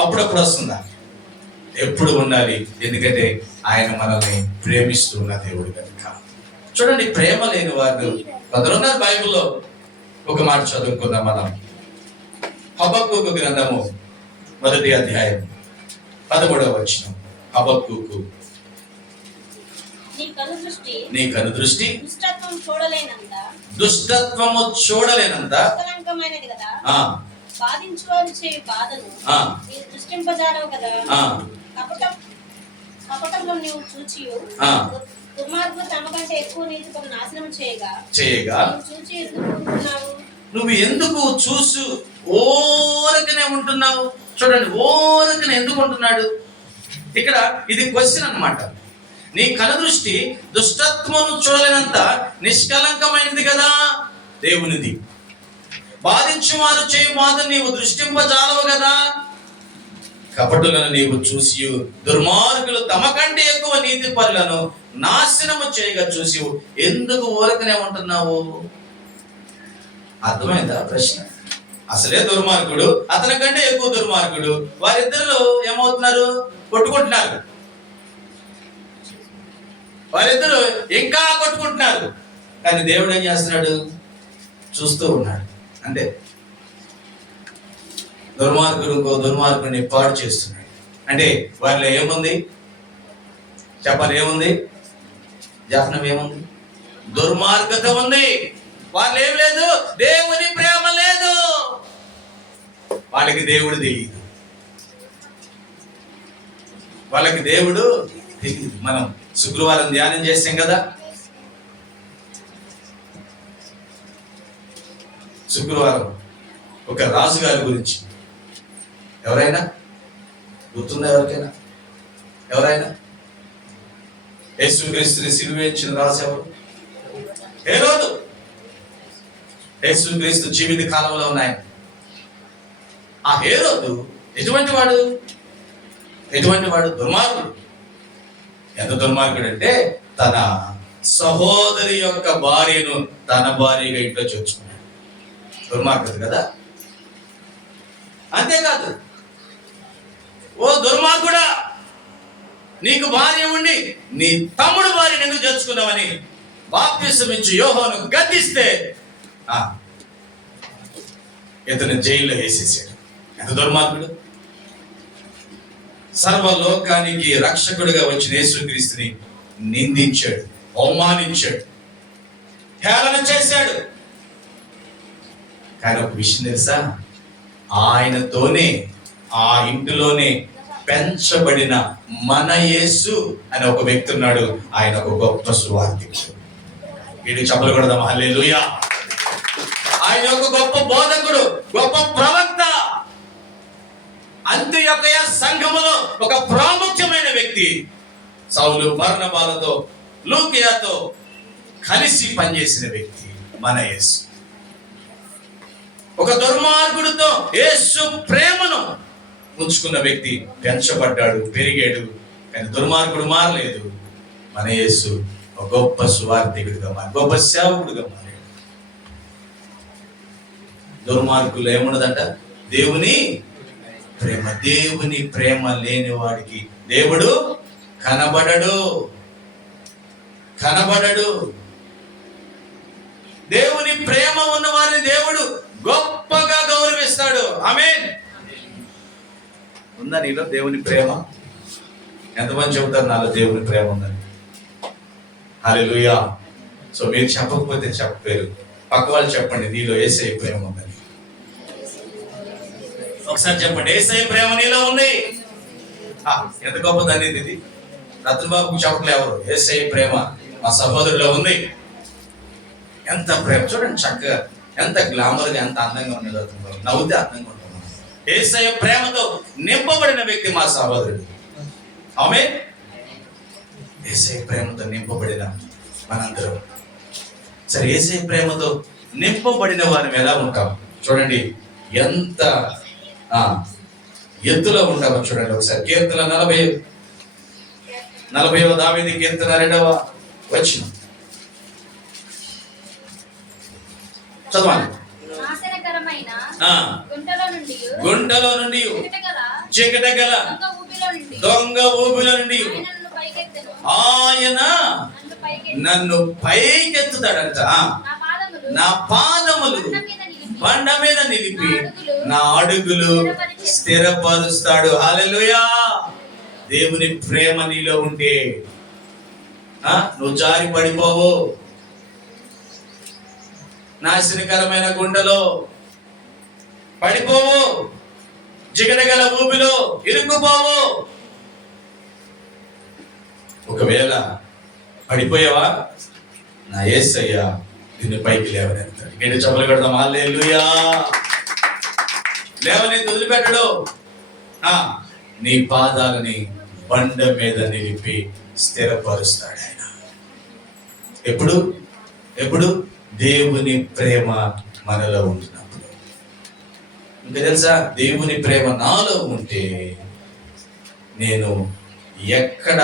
అప్పుడప్పుడు వస్తుందా? ఎప్పుడు ఉండాలి, ఎందుకంటే ఆయన మనల్ని ప్రేమిస్తున్న దేవుడు కనుక. చూడండి, ప్రేమ లేని వారు కొందరున్నారు. బైబిల్లో ఒక మాట చదువుకుందాం మనం. హబక్కూకు గ్రంథము 1వ అధ్యాయం 13వ వచనం. హబక్కూకు, నీ కనుదృష్టి దుష్టత్వము చూడలేనంత కపటంలో నీవు చూచియు దుర్మార్గులు తమ కంటే ఎక్కువ నీతి తమ నాశనం చేయగా నీవు చూచి ఎందుకు ఉంటున్నావు? నువ్వు ఎందుకు చూసు ఓరకనే ఉంటున్నావు? చూడండి, ఓరకనే ఎందుకు ఉంటున్నాడు ఇక్కడ? ఇది క్వశ్చన్ అన్నమాట. నీ కనుదృష్టి దుష్టత్వమును చూడలేనంత నిష్కలంకమైనది కదా దేవునిది. బాధించు వారు చేయు బాధ నీవు దృష్టింపజాలవు కదా. కపటులను నీవు చూసి దుర్మార్గులు తమ కంటే ఎక్కువ నీతి పరులను నాశనము చేయగా చూసి ఎందుకు ఊరకనే ఉంటున్నావు? అర్థమైందా ప్రశ్న? అసలే దుర్మార్గుడు, అతని కంటే ఎక్కువ దుర్మార్గుడు, వారిద్దరు ఏమవుతున్నారు? కొట్టుకుంటున్నారు. వారిద్దరు ఇంకా కొట్టుకుంటున్నారు. కానీ దేవుడు ఏం చేస్తున్నాడు? చూస్తూ ఉన్నాడు. అంటే దుర్మార్గుడు ఇంకో దుర్మార్గుడిని పాడు చేస్తున్నాడు. అంటే వారిలో ఏముంది చెప్పాలి? ఏముంది? జహనం ఏముంది? దుర్మార్గత ఉంది. వాళ్ళు ఏం లేదు, దేవుని ప్రేమ లేదు. వాళ్ళకి దేవుడు తెలియదు. వాళ్ళకి దేవుడు తెలియదు. మనం శుక్రవారం ధ్యానం చేస్తాం కదా. శుక్రవారం ఒక రాజుగారి గురించి ఎవరైనా గుర్తుందా? ఎవరైనా యేసుక్రీస్తుని సిలువేయించిన రాజు ఎవరు? హేరోదు. యేసుక్రీస్తు జీవిత కాలంలో ఉన్నాయి. ఆ హేరోదు ఎటువంటి వాడు? దుర్మార్గుడు. ఎంత దుర్మార్గుడు అంటే తన సహోదరి యొక్క భార్యను తన భార్యగా ఇంట్లో చేర్చుకున్నాడు. దుర్మార్గుడు కదా. అంతేకాదు, ఓ దుర్మార్గుడా, నీకు భార్య ఉండి నీ తమ్ముడు భార్యను ఎందుకు చేర్చుకున్నావని బాప్తిసం ఇచ్చి యోహాను గద్దిస్తే ఇతను జైల్లో వేసేసాడు. ఎంత దుర్మార్గుడు! సర్వలోకానికి రక్షకుడిగా వచ్చిన యేసుక్రీస్తుని నిందించాడు, అవమానించాడు, హేళన చేశాడు. కానీ ఒక విషయం తెలుసా? ఆయనతోనే ఆ ఇంటిలోనే పెంచబడిన మన యేసు అనే ఒక వ్యక్తి ఉన్నాడు. ఆయన ఒక గొప్ప సువార్తికుడు. వీడు చెప్పకూడదాం హల్లెలూయా. ఆయన ఒక గొప్ప బోధకుడు, గొప్ప ప్రవక్త. అంత్యోకయ సంఘములో ఒక ప్రాముఖ్యమైన వ్యక్తి. సౌలు బర్నబాలతో లూకియాతో కలిసి పనిచేసిన వ్యక్తి మన యేసు. ఒక దుర్మార్గుడితో యేసు ప్రేమను ఉంచుకున్న వ్యక్తి పెంచబడ్డాడు, పెరిగాడు. కానీ దుర్మార్గుడు మారలేదు. మన యేసు ఒక గొప్ప సువార్తికుడిగా మారి, గొప్ప సేవకుడిగా మారాడు. దుర్మార్గులు ఏమున్నదంట? దేవుని ప్రేమ. దేవుని ప్రేమ లేని వాడికి దేవుడు కనబడడు. దేవుని ప్రేమ ఉన్న వారిని దేవుడు గొప్పగా గౌరవిస్తాడు. ఆమేన్. ఉందా నీలో దేవుని ప్రేమ? ఎంతమంది చెబుతారు నాలో దేవుని ప్రేమ ఉందని? హల్లెలూయా. సో మీరు చెప్పకపోతే చెప్పలేరు. పక్క వాళ్ళు చెప్పండి, నీలో యేసయ్య ప్రేమ ఉందని. ఒకసారి చెప్పండి, యేసయ్య ప్రేమ నీలో ఉంది. ఎంత గొప్పదని ఇది. రత్నబాబుకు చెప్పలే ఎవరు. యేసయ్య ప్రేమ మా సహోదరులో ఉంది. ఎంత ప్రేమ చూడండి, చక్కగా, ఎంత గ్లామర్ గా, ఎంత అందంగా ఉండేది. రత్నబాబు నవ్వుతే అందంగా ఉంటుంది. యేసయ్య ప్రేమతో నింపబడిన వ్యక్తి మా సహోదరుడు. ఆమేన్. యేసయ్య ప్రేమతో నింపబడిన మనందరం. సరే, యేసయ్య ప్రేమతో నింపబడిన వారిని ఎలా ఉంటాం చూడండి. ఎంత ఎత్తులో ఉంటామో చూడండి. ఒకసారి కీర్తన 40వ దావీదు కీర్తన 2వ వచనం చదవాలి. గుంటలో నుండి చికటగల దొంగ ఊబిలో నుండి ఆయన నన్ను పైకెత్తుతాడంట. నా పాదములు బండ మీద నిలిపి నా అడుగులు స్థిరపరుస్తాడు. హల్లెలూయా. దేవుని ప్రేమ నీలో ఉంటే నువ్వు జారి పడిపోవు. నాశనకరమైన గుండెలో పడిపోవు, జిగడగల ఊబిలో ఇరుక్కుపోవు. ఒకవేళ పడిపోయావా, నా యేసయ్య నిన్ను పైకి లేవనెత్తాడు. నేను చెప్పలు పెడదాం, హల్లెలూయా. లేవనెత్తి వదిలిపెట్టడు. నీ పాదాలని బండ మీద నిలిపి స్థిరపరుస్తాడు ఆయన. ఎప్పుడు ఎప్పుడు దేవుని ప్రేమ మనలో ఉంటున్నప్పుడు. ఇంకా తెలుసా, దేవుని ప్రేమ నాలో ఉంటే నేను ఎక్కడ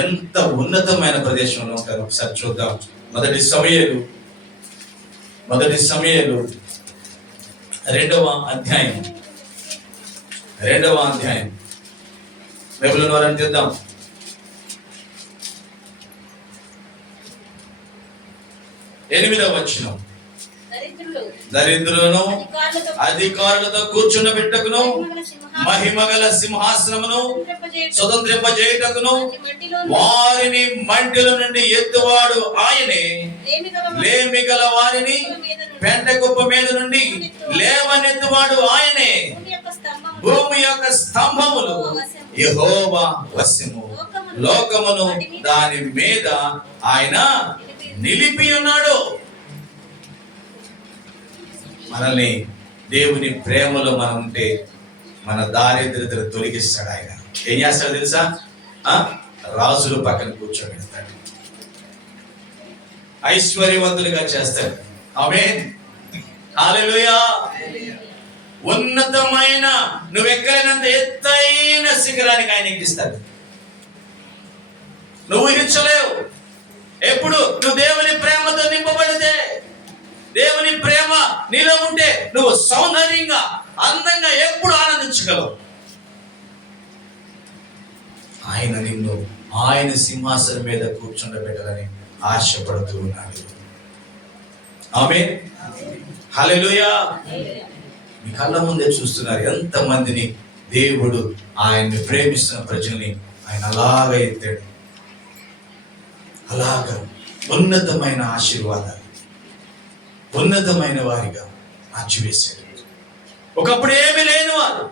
ఎంత ఉన్నతమైన ప్రదేశంలో ఉంటాను. ఒకసారి చూద్దాం. మొదటి సమూయేలు 2వ అధ్యాయం బైబిల్ వారని తీద్దాం. 8వ వచనం. దరిద్రులను అధికారులతో కూర్చుండబెట్టకును, మహిమగల సింహాసనమును స్వతంత్రింపజేయుటకును వారిని మంటిలో నుండి ఎత్తువాడు ఆయనే. లేమిగల వారిని పెంట కుప్ప మీద నుండి లేవనెత్తువాడు ఆయనే. భూమి యొక్క స్తంభములు యెహోవా వశము, లోకమును దాని మీద ఆయన నిలిపి ఉన్నాడు. మనల్ని దేవుని ప్రేమలో మనం ఉంటే మన దారిద్ర్యతను తొలగిస్తాడు ఆయన. ఏం చేస్తాడు తెలుసా? రాజులు పక్కన కూర్చోబెడతాడు, ఐశ్వర్యవంతులుగా చేస్తాడు. ఆమేన్, హల్లెలూయా. ఉన్నతమైన, నువ్వెక్కలేనంత ఎత్తైన శిఖరానికి ఆయన ఎక్కిస్తాడు. నువ్వు ఊహించలేవు. ఎప్పుడు నువ్వు దేవుని ప్రేమతో నింపబడితే, దేవుని ప్రేమ నీలో ఉంటే నువ్వు సౌందర్యంగా, అందంగా ఎప్పుడు ఆనందించగలవు. ఆయన నిన్ను ఆయన సింహాసనం మీద కూర్చుండబెట్టాలని ఆశపడుతూ ఉన్నాడు. ఆమేన్, హల్లెలూయా. మీ కళ్ళ ముందే చూస్తున్నారు ఎంతమందిని దేవుడు ఆయన్ని ప్రేమిస్తున్న ప్రజల్ని ఆయన అలాగా ఎత్తాడు. అలాగా ఉన్నతమైన ఆశీర్వాదాలు, ఉన్నతమైన వారిగా మార్చివేశాడు. ఒకప్పుడు ఏమీ లేని వారు,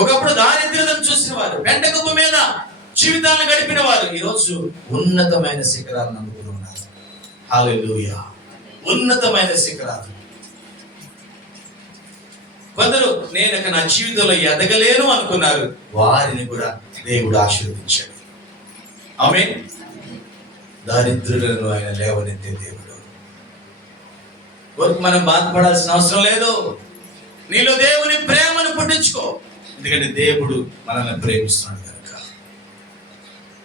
ఒకప్పుడు దారిద్ర్యతను చూసిన వారు, వెంటకుప్ప మీద జీవితాలను గడిపిన వారు ఈరోజు ఉన్నతమైన శిఖరాలను అందుకుని ఉన్నారు. హల్లెలూయా. ఉన్నతమైన శిఖరాలు. కొందరు నేను నా జీవితంలో ఎదగలేను అనుకున్నారు, వారిని కూడా దేవుడు ఆశీర్వదించాడు. ఆమేన్. దారిద్రులను ఆయన లేవనెత్తే దేవుడు. మనం బాధపడాల్సిన అవసరం లేదు. నీలో దేవుని ప్రేమను పుట్టించుకో. ఎందుకంటే దేవుడు మనల్ని ప్రేమిస్తున్నాడు కనుక.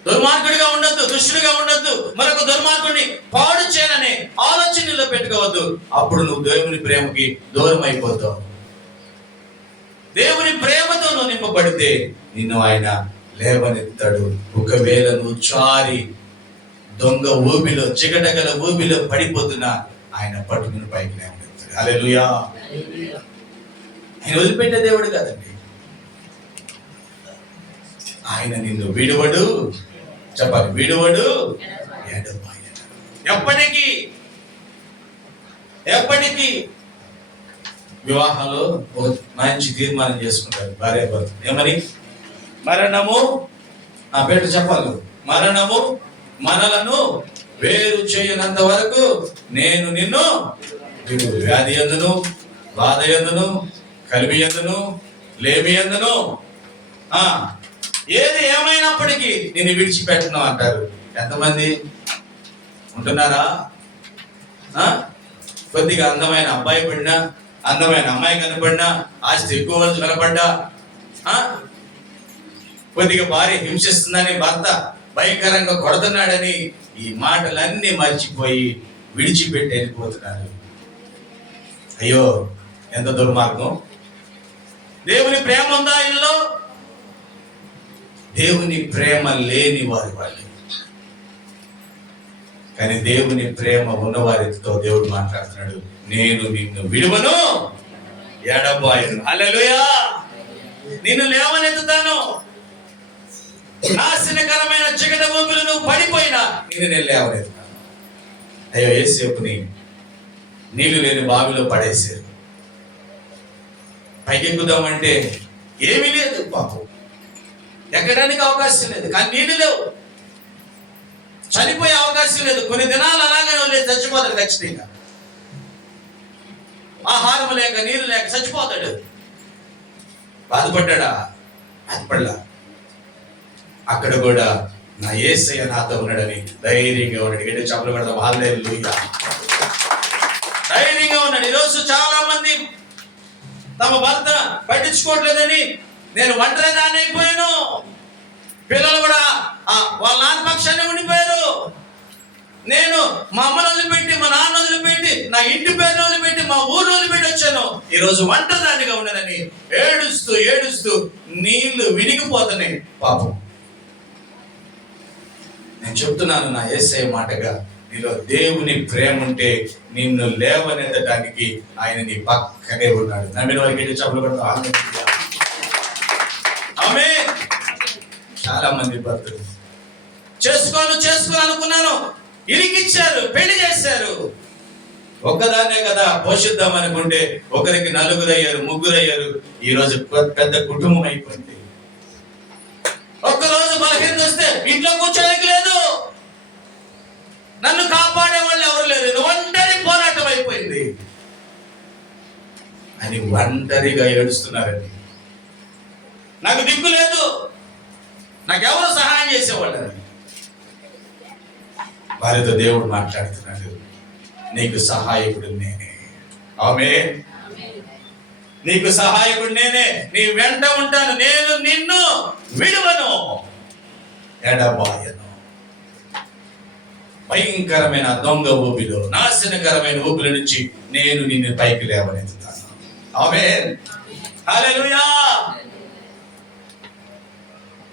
దుర్మార్గుడిగా ఉండొద్దు, దుష్టుడిగా ఉండొద్దు, మరొక దుర్మార్గుడిని పాడు చేయాలనే ఆలోచనలో పెట్టుకోవద్దు. అప్పుడు నువ్వు దేవుని ప్రేమకి దూరం అయిపోతావు. దేవుని ప్రేమతో నువ్వు నింపబడితే నిన్ను ఆయన లేవనెత్తాడు. ఒకవేళ నువ్వు చారి దొంగ ఊబిలో, చిగటగల ఊబిలో పడిపోతున్నా ఆయన పట్టుకుని పైకి లేవనెత్తాడు. హల్లెలూయా. ఆయన వదిలిపెట్టే దేవుడు కాదండి. ఆయన నిన్ను విడువడు, చెప్పాలి, విడువడు, ఎడబాయడు. ఎప్పటికీ ఎప్పటికీ వివాహంలో మంచి తీర్మానం చేసుకుంటారు భార్య భర్త. ఏమని? మరణము, నా పేరు చెప్పాలి, మరణము మనలను వేరు చేయనంత వరకు నేను నిన్ను విడువ. వ్యాధి ఎందును, బాధ ఎందును, కలిమి ఎందును, లేమి ఎందును, ఏది ఏమైనప్పటికీ నిన్ను విడిచిపెట్టను అంటారు. ఎంతమంది ఉంటున్నారా? కొద్దిగా అందమైన అబ్బాయి పడినా, అందమైన అమ్మాయి కనపడినా, ఆస్తి ఎక్కువ కనపడ్డా, కొద్దిగా భార్య హింసిస్తుందని, భర్త భయంకరంగా కొడుతున్నాడని ఈ మాటలన్నీ మర్చిపోయి విడిచిపెట్టి వెళ్ళిపోతున్నారు. అయ్యో, ఎంత దుర్మార్గం. దేవుని ప్రేమ ఉందా ఇల్లు? దేవుని ప్రేమ లేని వారి వాళ్ళు. కానీ దేవుని ప్రేమ ఉన్నవారితో దేవుడు మాట్లాడుతున్నాడు, నేను నిన్ను విడువను, ఎడబాయను. హల్లెలూయా. నిన్ను లేవనెత్తుతాను. నాశనకరమైన చిగట ఊపిరి నువ్వు పడిపోయినా నిన్ను నేను లేవనెత్తుతాను. అయ్యో, యేసేపుని నీళ్లు లేని బావిలో పడేసారు. పైకెక్కుదామంటే ఏమీ లేదు పాపం. ఎక్కడానికి అవకాశం లేదు, కానీ నీళ్లు లేవు, చనిపోయే అవకాశం లేదు. కొన్ని దినాలు అలాగే లేదు, చచ్చిపోతాడు ఖచ్చితంగా. ఆహారం లేక నీరు లేక చచ్చిపోతాడు. బాధపడ్డా? బాధపడలా. అక్కడ కూడా నా యేసయ్య నాతో ఉన్నాడని ధైర్యంగా ఉన్నాడు. గట్టి చప్పలు పెడదాం. హల్లెలూయా. ధైర్యంగా ఉన్నాడు. ఈరోజు చాలా మంది తమ భర్త పట్టించుకోవట్లేదని నేను ఒంటరిదాన్ని అయిపోయాను, పిల్లలు కూడా వాళ్ళ నాన్న పక్షాన్ని ఉండిపోయారు, నేను మా అమ్మను వదిలిపెట్టి మా నాన్న వదిలిపెట్టి నా ఇంటి పేరు వదిలిపెట్టి మా ఊరు వదిలిపెట్టి వచ్చాను, ఈరోజు ఒంటరిదానిగా ఉన్నానని ఏడుస్తూ ఏడుస్తూ నీళ్లు వినిగిపోతున్నాయి పాపం. నేను చెప్తున్నాను నా యేసయ్య మాటగా, నీలో దేవుని ప్రేమ ఉంటే నిన్ను లేవనెత్తడానికి ఆయన నీ పక్కనే ఉన్నాడు. నమ్మిన వారికి చప్పలు కొడతాం. ఆమేన్. చాలా మంది భర్తలు చేసుకోను అనుకున్నాను, ఇరికిచ్చారు, పెళ్లి చేశారు. ఒక్కదాన్నే కదా పోషిద్దాం అనుకుంటే ఒకరికి 4 అయ్యారు, 3 అయ్యారు. ఈ రోజు పెద్ద కుటుంబం అయిపోయింది. ఒక్కరోజు బలహీనత వస్తే ఇంట్లో కూర్చోడానికి లేదు, నన్ను కాపాడే వాళ్ళు ఎవరు లేరు, ఒంటరి పోరాటం అయిపోయింది అని ఒంటరిగా ఏడుస్తున్నారండి. నాకు దిక్కు లేదు, నాకెవరు సహాయం చేసేవాళ్ళని. వారితో దేవుడు మాట్లాడుతున్నాడు, నీకు సహాయకుడు నేనే. ఆమేన్. నీకు సహాయకుడు నేనే, నీ వెంట ఉంటాను, నేను నిన్ను విడువను, ఎడబాయను. భయంకరమైన దొంగ ఊపిలో, నాశనకరమైన ఊపిల నుంచి నేను నిన్ను పైకి లేవనెత్తుతాను. ఆమేన్. హల్లెలూయా.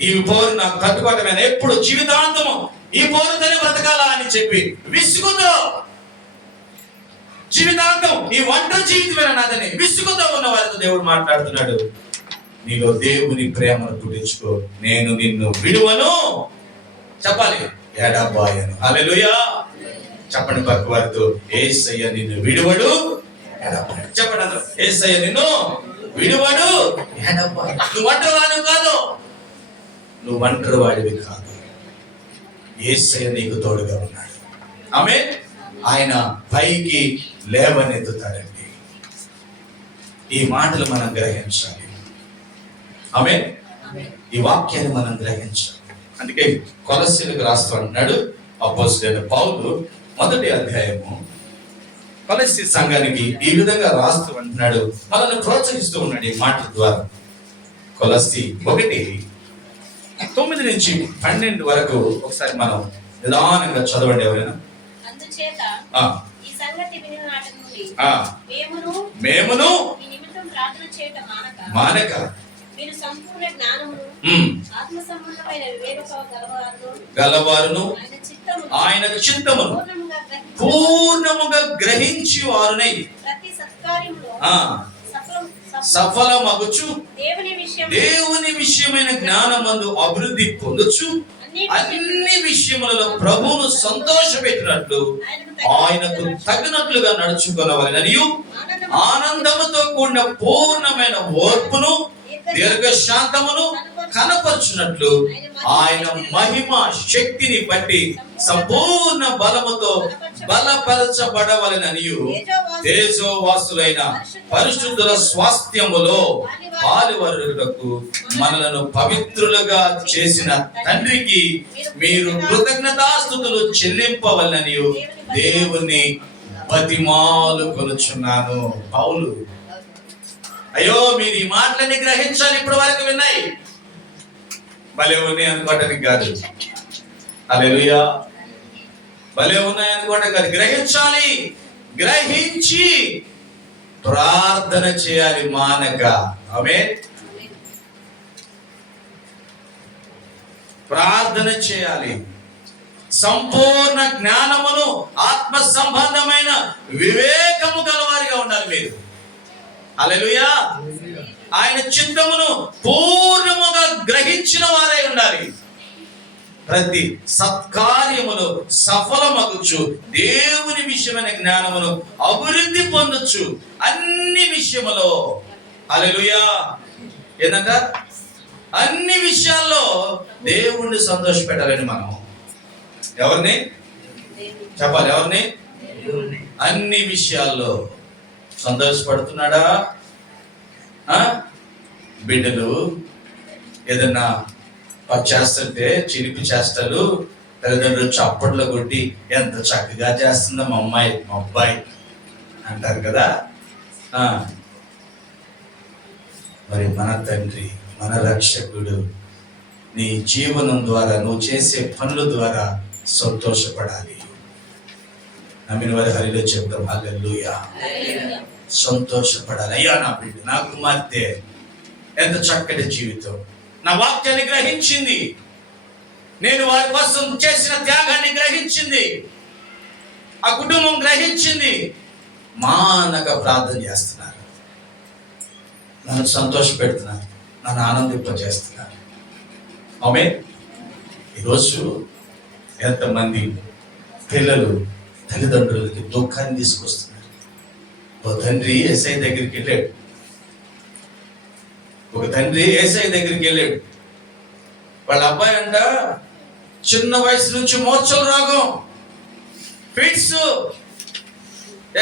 ఈ పోరు నాకు తట్టుకోవటమేనా, ఎప్పుడు జీవితాంతము ఈ పోరుతోనే బ్రతకాలా అని చెప్పి విసుగుతో, జీవితాంతం ఈ ఒంటరి జీవితమేనా నాదని విసుగుతో ఉన్న వారితో దేవుడు మాట్లాడుతున్నాడు, నీలో దేవుని ప్రేమను పుట్టించుకో, నేను నిన్ను విడువను. చెప్పాలి, ఎడబాయను. హల్లెలూయా. చెప్పండి పక్క వారితో, యేసయ్య నిన్ను విడువడు, ఎడబాయడు. చెప్పండి అందరూ, యేసయ్య నిన్ను విడువడు, ఎడబాయడు. నువ్వు ఒంటరివాడివి కాదు, నువ్వు ఒంటరి వాడివి కాదు, యేసయ్య నీకు తోడుగా ఉన్నాడు. ఆమేన్. ఆయన పైకి లేవనెత్తుతాడండి. ఈ మాటలు మనం గ్రహించాలి. ఆమేన్. ఈ వాక్యాన్ని మనం గ్రహించాలి. అందుకే కొలస్సీలకు రాస్తూ అంటున్నాడు అపోస్తలుడైన పౌలు 1వ అధ్యాయము కొలస్సీ సంఘానికి ఈ విధంగా రాస్తూ అంటున్నాడు, మనల్ని ప్రోత్సహిస్తూ ఉన్నాడు ఈ మాటల ద్వారా. కొలస్సీ 1:9 నుంచి 12 వరకు ఒకసారి మనం నిదానంగా చదవండి ఎవరైనా. అందుచేత ఈ సంగతి వినిన నాటి నుండి మేమును ఈ నిమిత్తం ప్రార్థన చేయటం మానక మీరు సంపూర్ణ జ్ఞానమును ఆత్మ సంబంధమైన వివేకము గలవారును ఆయన చిత్తమును పూర్ణముగా గ్రహించి వారునై ప్రతి సత్కార్యములో సఫలమగుచు దేవుని విషయమైన జ్ఞానమందు అభివృద్ధి పొందొచ్చు అన్ని విషయములలో ప్రభువును సంతోషపెట్టినట్లు ఆయనకు తగినట్లుగా నడుచుకొనవలెననియు ఆనందముతో కూడిన పూర్ణమైన ఓర్పును దీర్ఘశాంతమును కనపరచునట్లు ఆయన మహిమ శక్తిని బట్టి సంపూర్ణ బలముతో బలపరచబడవలెననియు తేజోవాసులైన పరిశుద్ధుల స్వాస్థ్యములో పాలువరులకు మనలను పవిత్రులుగా చేసిన తండ్రికి మీరు కృతజ్ఞతాస్తుతులు చెల్లింపవలెననియు దేవుని బతిమాలు కొనుచున్నాను. పౌలు, అయ్యో మీరు ఈ మాటలని గ్రహించాలి. ఇప్పటి వరకు విన్నాయి, భలే ఉన్నాయి అనుకోవటానికి కాదు. హల్లెలూయా. భలే ఉన్నాయి అనుకోవటం కాదు, గ్రహించాలి. గ్రహించి ప్రార్థన చేయాలి మానక. ఆమేన్. ప్రార్థన చేయాలి. సంపూర్ణ జ్ఞానమును ఆత్మ సంబంధమైన వివేకము గలవారిగా ఉండాలి మీరు. హల్లెలూయా. ఆయన చిత్తమును పూర్ణముగా గ్రహించిన వారై ఉండాలి. ప్రతి సత్కార్యములో సఫలమగుచు దేవుని విషయమైన జ్ఞానమును అభివృద్ధి పొందొచ్చు అన్ని విషయములో. హల్లెలూయా. ఏందంట? అన్ని విషయాల్లో దేవుణ్ణి సంతోషపెట్టాలని మనం ఎవరిని చెప్పాలి? ఎవరిని? అన్ని విషయాల్లో సంతోషపడుతున్నాడా? బిడ్డలు ఏదన్నా చేస్తుంటే చిలిపి చేష్టలు తల్లిదండ్రులు చప్పట్లు కొట్టి ఎంత చక్కగా చేస్తుందో మా అమ్మాయి మా అబ్బాయి అంటారు కదా. మరి మన తండ్రి మన రక్షకుడు నీ జీవనం ద్వారా నువ్వు చేసే పనుల ద్వారా సంతోషపడాలి. నమ్మిన వారి హరిలో చెప్తాం హల్లెలూయా. సంతోషపడాలి. అయ్యా నా బిడ్డ నా కుమార్తె ఎంత చక్కటి జీవితం, నా వాక్యాన్ని గ్రహించింది, నేను వారి కోసం చేసిన త్యాగాన్ని గ్రహించింది, ఆ కుటుంబం గ్రహించింది, మానక ప్రార్థన చేస్తున్నారు, నన్ను సంతోష పెడుతున్నారు, నన్ను ఆనందింపజేస్తున్నారు. ఆమె ఈరోజు ఎంతమంది పిల్లలు తల్లిదండ్రులకి దుఃఖాన్ని తీసుకొస్తున్నారు. ఒక తండ్రి యేసయ్య దగ్గరికి వెళ్ళాడు. వాళ్ళ అబ్బాయి అంట చిన్న వయసు నుంచి మోర్చలు రోగం, ఫిట్స్.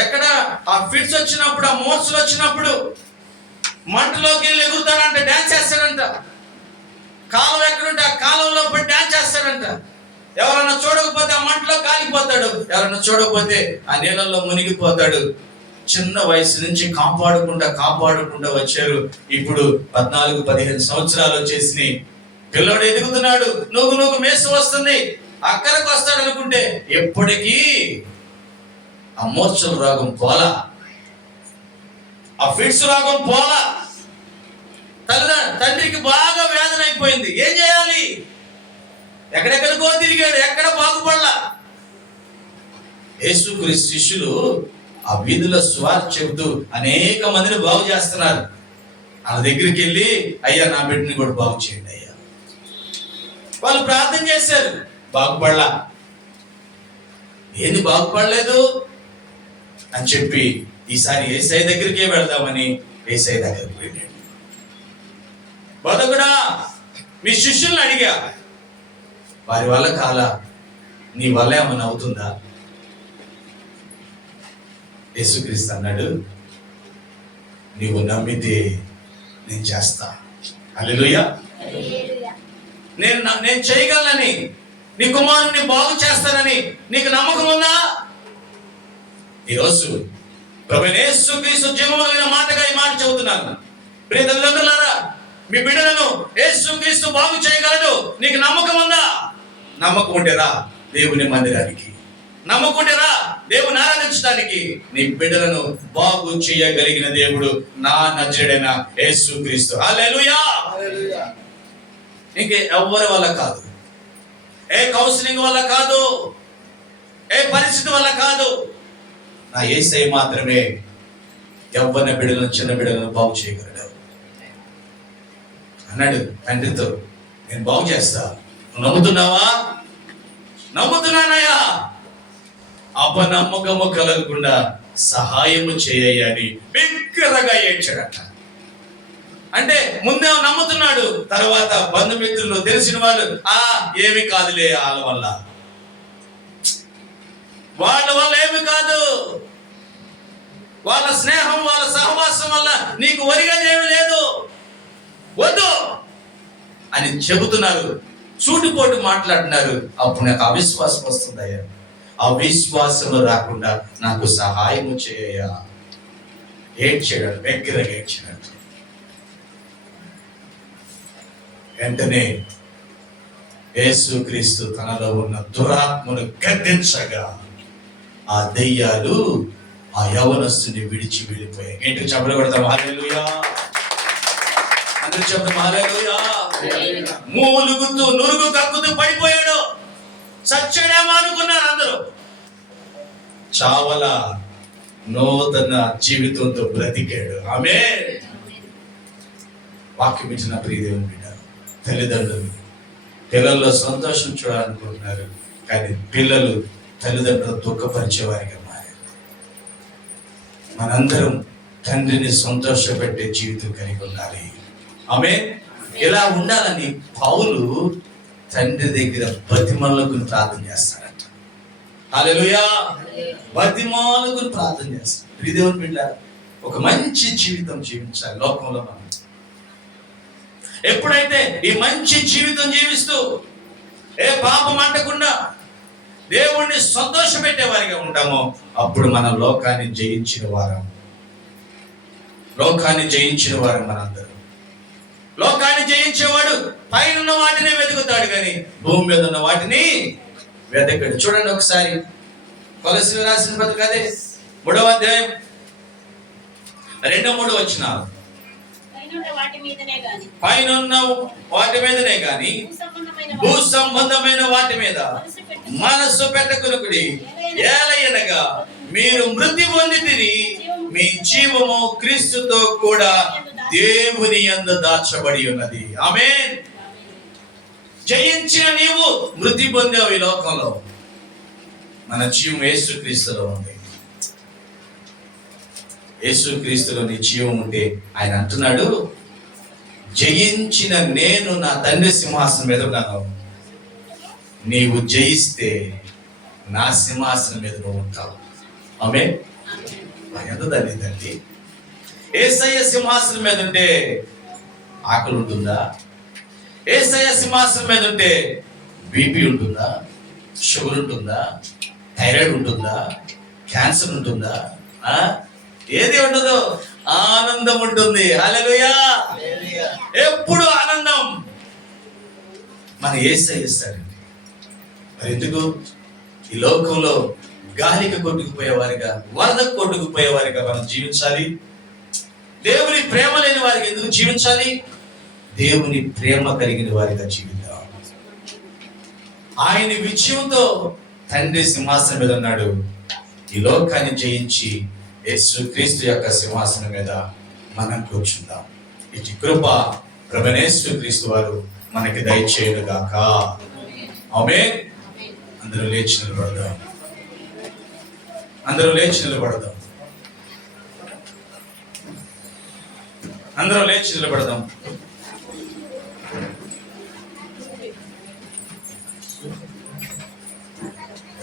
ఎక్కడ ఆ ఫిట్స్ వచ్చినప్పుడు, ఆ మోర్చలు వచ్చినప్పుడు మంటలోకి వెళ్ళి ఎగురుతాడంట, డాన్స్ చేస్తాడంట. కాలం ఎక్కడుంటే ఆ కాలంలో పడి డాన్స్ చేస్తాడంట. ఎవరన్నా చూడకపోతే ఆ మంటలో కాలిపోతాడు, ఎవరన్నా చూడకపోతే ఆ నీళ్ళల్లో మునిగిపోతాడు. చిన్న వయసు నుంచి కాపాడుకుంటా వచ్చారు. ఇప్పుడు 14-15 సంవత్సరాలు వచ్చేసినాయి. పిల్లోడు ఎదుగుతున్నాడు, నువ్వు మేసం వస్తుంది, అక్కడికి వస్తాడు అనుకుంటే ఎప్పటికీ ఆ మోర్చల రోగం పోలా, ఆ ఫిట్స్ రోగం పోలా. తండ్రికి బాగా వేదన అయిపోయింది. ఏం చేయాలి? ఎక్కడెక్కడికో తిరిగాడు, ఎక్కడ బాగుపడలా. యేసుక్రీస్తు శిష్యులు ఆ వీధిలో సువార్త చెబుతూ అనేక మందిని బాగు చేస్తున్నారు. వాళ్ళ దగ్గరికి వెళ్ళి అయ్యా నా బిడ్డని కూడా బాగు చేయండి అయ్యా. వాళ్ళు ప్రార్థన చేశారు, బాగుపడలా. ఏంది బాగుపడలేదు అని చెప్పి ఈసారి యేసయ్య దగ్గరికే వెళ్దామని యేసయ్య దగ్గరికి వెళ్ళాడు. బోధకుడా మీ శిష్యుల్ని అడిగా, వారి వల్ల కాల, నీ వల్ల ఏమన్నా అవుతుందా? యేసుక్రీస్తు అన్నాడు, నీవు నమ్మితే నేను చేస్తా. హల్లెలూయా. నేను చేయగలనని, నీ కుమారుని బాగు చేస్తానని నీకు నమ్మకం ఉందా? ఈరోజు ప్రభువైన యేసుక్రీస్తు జీవమైన మాటగా ఈ మాట చెబుతున్నాను. ప్రియ తల్లిదండ్రులారా, మీ బిడ్డలను యేసుక్రీస్తు బాగు చేయగలడు. నీకు నమ్మకం ఉందా? నమ్మకం ఉంటేరా దేవుని మందిరానికి, నమ్మకం ఉంటేరా దేవుని ఆరాధించడానికి. నీ బిడ్డలను బాగు చేయగలిగిన దేవుడు నా నజరేయుడైన యేసుక్రీస్తు. హల్లెలూయా. ఇంకే ఎవ్వరి వల్ల కాదు, ఏ కౌన్సిలింగ్ వల్ల కాదు, ఏ పరిస్థితి వల్ల కాదు. నా యేసయ్య మాత్రమే యవ్వన బిడ్డలను, చిన్న బిడ్డలను బాగు చేయగలడు అన్నాడు తండ్రితో. నేను బాగు చేస్తా, నువ్వు నమ్ముతున్నావా? నమ్ముతున్నానయ్యా. అపనమ్మకము కలగకుండా సహాయము చేయని బిగ్గరగా ఏడ్చాడట. అంటే ముందే నమ్ముతున్నాడు, తర్వాత బంధుమిత్రులు తెలిసిన వాళ్ళు ఏమి కాదులే, వాళ్ళ వల్ల ఏమి కాదు, వాళ్ళ స్నేహం వాళ్ళ సహవాసం వల్ల నీకు ఒరిగేదేమి లేదు, వద్దు అని చెబుతున్నారు, సూటిపోటు మాట్లాడుతున్నారు. అప్పుడు నాకు అవిశ్వాసం వస్తుందయ్యా. అవిశ్వాసం రాకుండా నాకు సహాయము చేయ. ఏడ్చాడు, దగ్గరగా ఏడ్చాడు. వెంటనే యేసుక్రీస్తు తనలో ఉన్న దురాత్మను గద్దించగా ఆ దెయ్యాలు ఆ యవనస్తుని విడిచి వెళ్ళిపోయాయి. ఏంటి చెప్పలు కొడతాం? హల్లెలూయా. అందరూ చెప్తాం హల్లెలూయా. మూలుగుతూ నురుగు కక్కుతూ పడిపోయాడు. చచ్చాడేమో అనుకున్నారు అందరూ. చావల నూతన జీవితంతో బ్రతికాడు. ఆమేన్. వాక్యం ఇచ్చిన ప్రియ దేవుని బిడ్డ, తల్లిదండ్రులు పిల్లల్లో సంతోషం చూడాలనుకుంటున్నారు, కానీ పిల్లలు తల్లిదండ్రులు దుఃఖపరిచే వారిగా మారారు. మనందరం తండ్రిని సంతోషపెట్టే జీవితం కలిగి ఉండాలి. ఆమేన్. ఇలా ఉండాలని పౌలు తండ్రి దగ్గర బతిమలకు ప్రార్థన చేస్తాడట. హల్లెలూయా. బతిమాలకు ప్రార్థన చేస్తాడు. దేవుని బిడ్డ, ఒక మంచి జీవితం జీవించాలి లోకంలో. మనం ఎప్పుడైతే ఈ మంచి జీవితం జీవిస్తూ ఏ పాపం అంటకుండా దేవుణ్ణి సంతోషపెట్టే వారిగా ఉంటామో అప్పుడు మనం లోకాన్ని జయించిన వారం. లోకాన్ని జయించిన వారం మనందరం. లోకాన్ని జయించేవాడు పైన ఉన్న వాటిని వెతుకుతాడు, కానీ భూమి మీద ఉన్న వాటిని వెతకడు. చూడండి ఒకసారి కొలస్సీయులకు రాసిన పత్రిక అదే 3వ అధ్యాయం 2-3 వచనాలు. పైనున్న వాటి మీదనే గాని భూ సంబంధమైన వాటి మీద మనస్సు పెట్టకునుడి. ఏలయనగా మీరు మృతి పొందితిరి, మీ జీవము క్రీస్తుతో కూడా దేవుని యందు దాచబడి ఉన్నది. ఆమేన్. జయించిన నీవు మృతి పొందావు. ఈ లోకంలో మన జీవం యేసుక్రీస్తులో ఉంది. యేసుక్రీస్తులో నీ జీవం ఉంటే ఆయన అంటున్నాడు, జయించిన నేను నా తండ్రి సింహాసనం మీద ఉన్నాను. నీవు జయిస్తే నా సింహాసనం మీద నువ్వు ఉంటావు. ఆమేన్. ఎంత తండ్రి. యేసయ్య సింహాసనం మీద ఉంటే ఆకలి ఉంటుందా? యేసయ్య సింహాసనం మీద ఉంటే బీపీ ఉంటుందా? షుగర్ ఉంటుందా? థైరాయిడ్ ఉంటుందా? క్యాన్సర్ ఉంటుందా? ఏది ఉండదు, ఆనందం ఉంటుంది. హల్లెలూయా. ఎప్పుడు ఆనందం మన యేసయ్య ఇస్తాడండి. మరి ఎందుకు ఈ లోకంలో గాలికి కొట్టుకుపోయేవారిగా, వరదకు కొట్టుకుపోయేవారిగా మనం జీవించాలి? దేవుని ప్రేమ లేని వారికి ఎందుకు జీవించాలి? దేవుని ప్రేమ కలిగిన వారిగా జీవిద్దాం. ఆయన విజయంతో తండ్రి సింహాసనం మీద ఉన్నాడు. ఈ లోకాన్ని జయించి యేసుక్రీస్తు యొక్క సింహాసనం మీద మనం కూర్చుందాం. ఇటు కృప ప్రభువైన యేసుక్రీస్తు వారు మనకి దయచేయును గాక. ఆమేన్. అందరూ లేచి నిలబడదాం. అందరూ లేచి నిలబడదాం. అందరూ లేచి నిలబడదాం.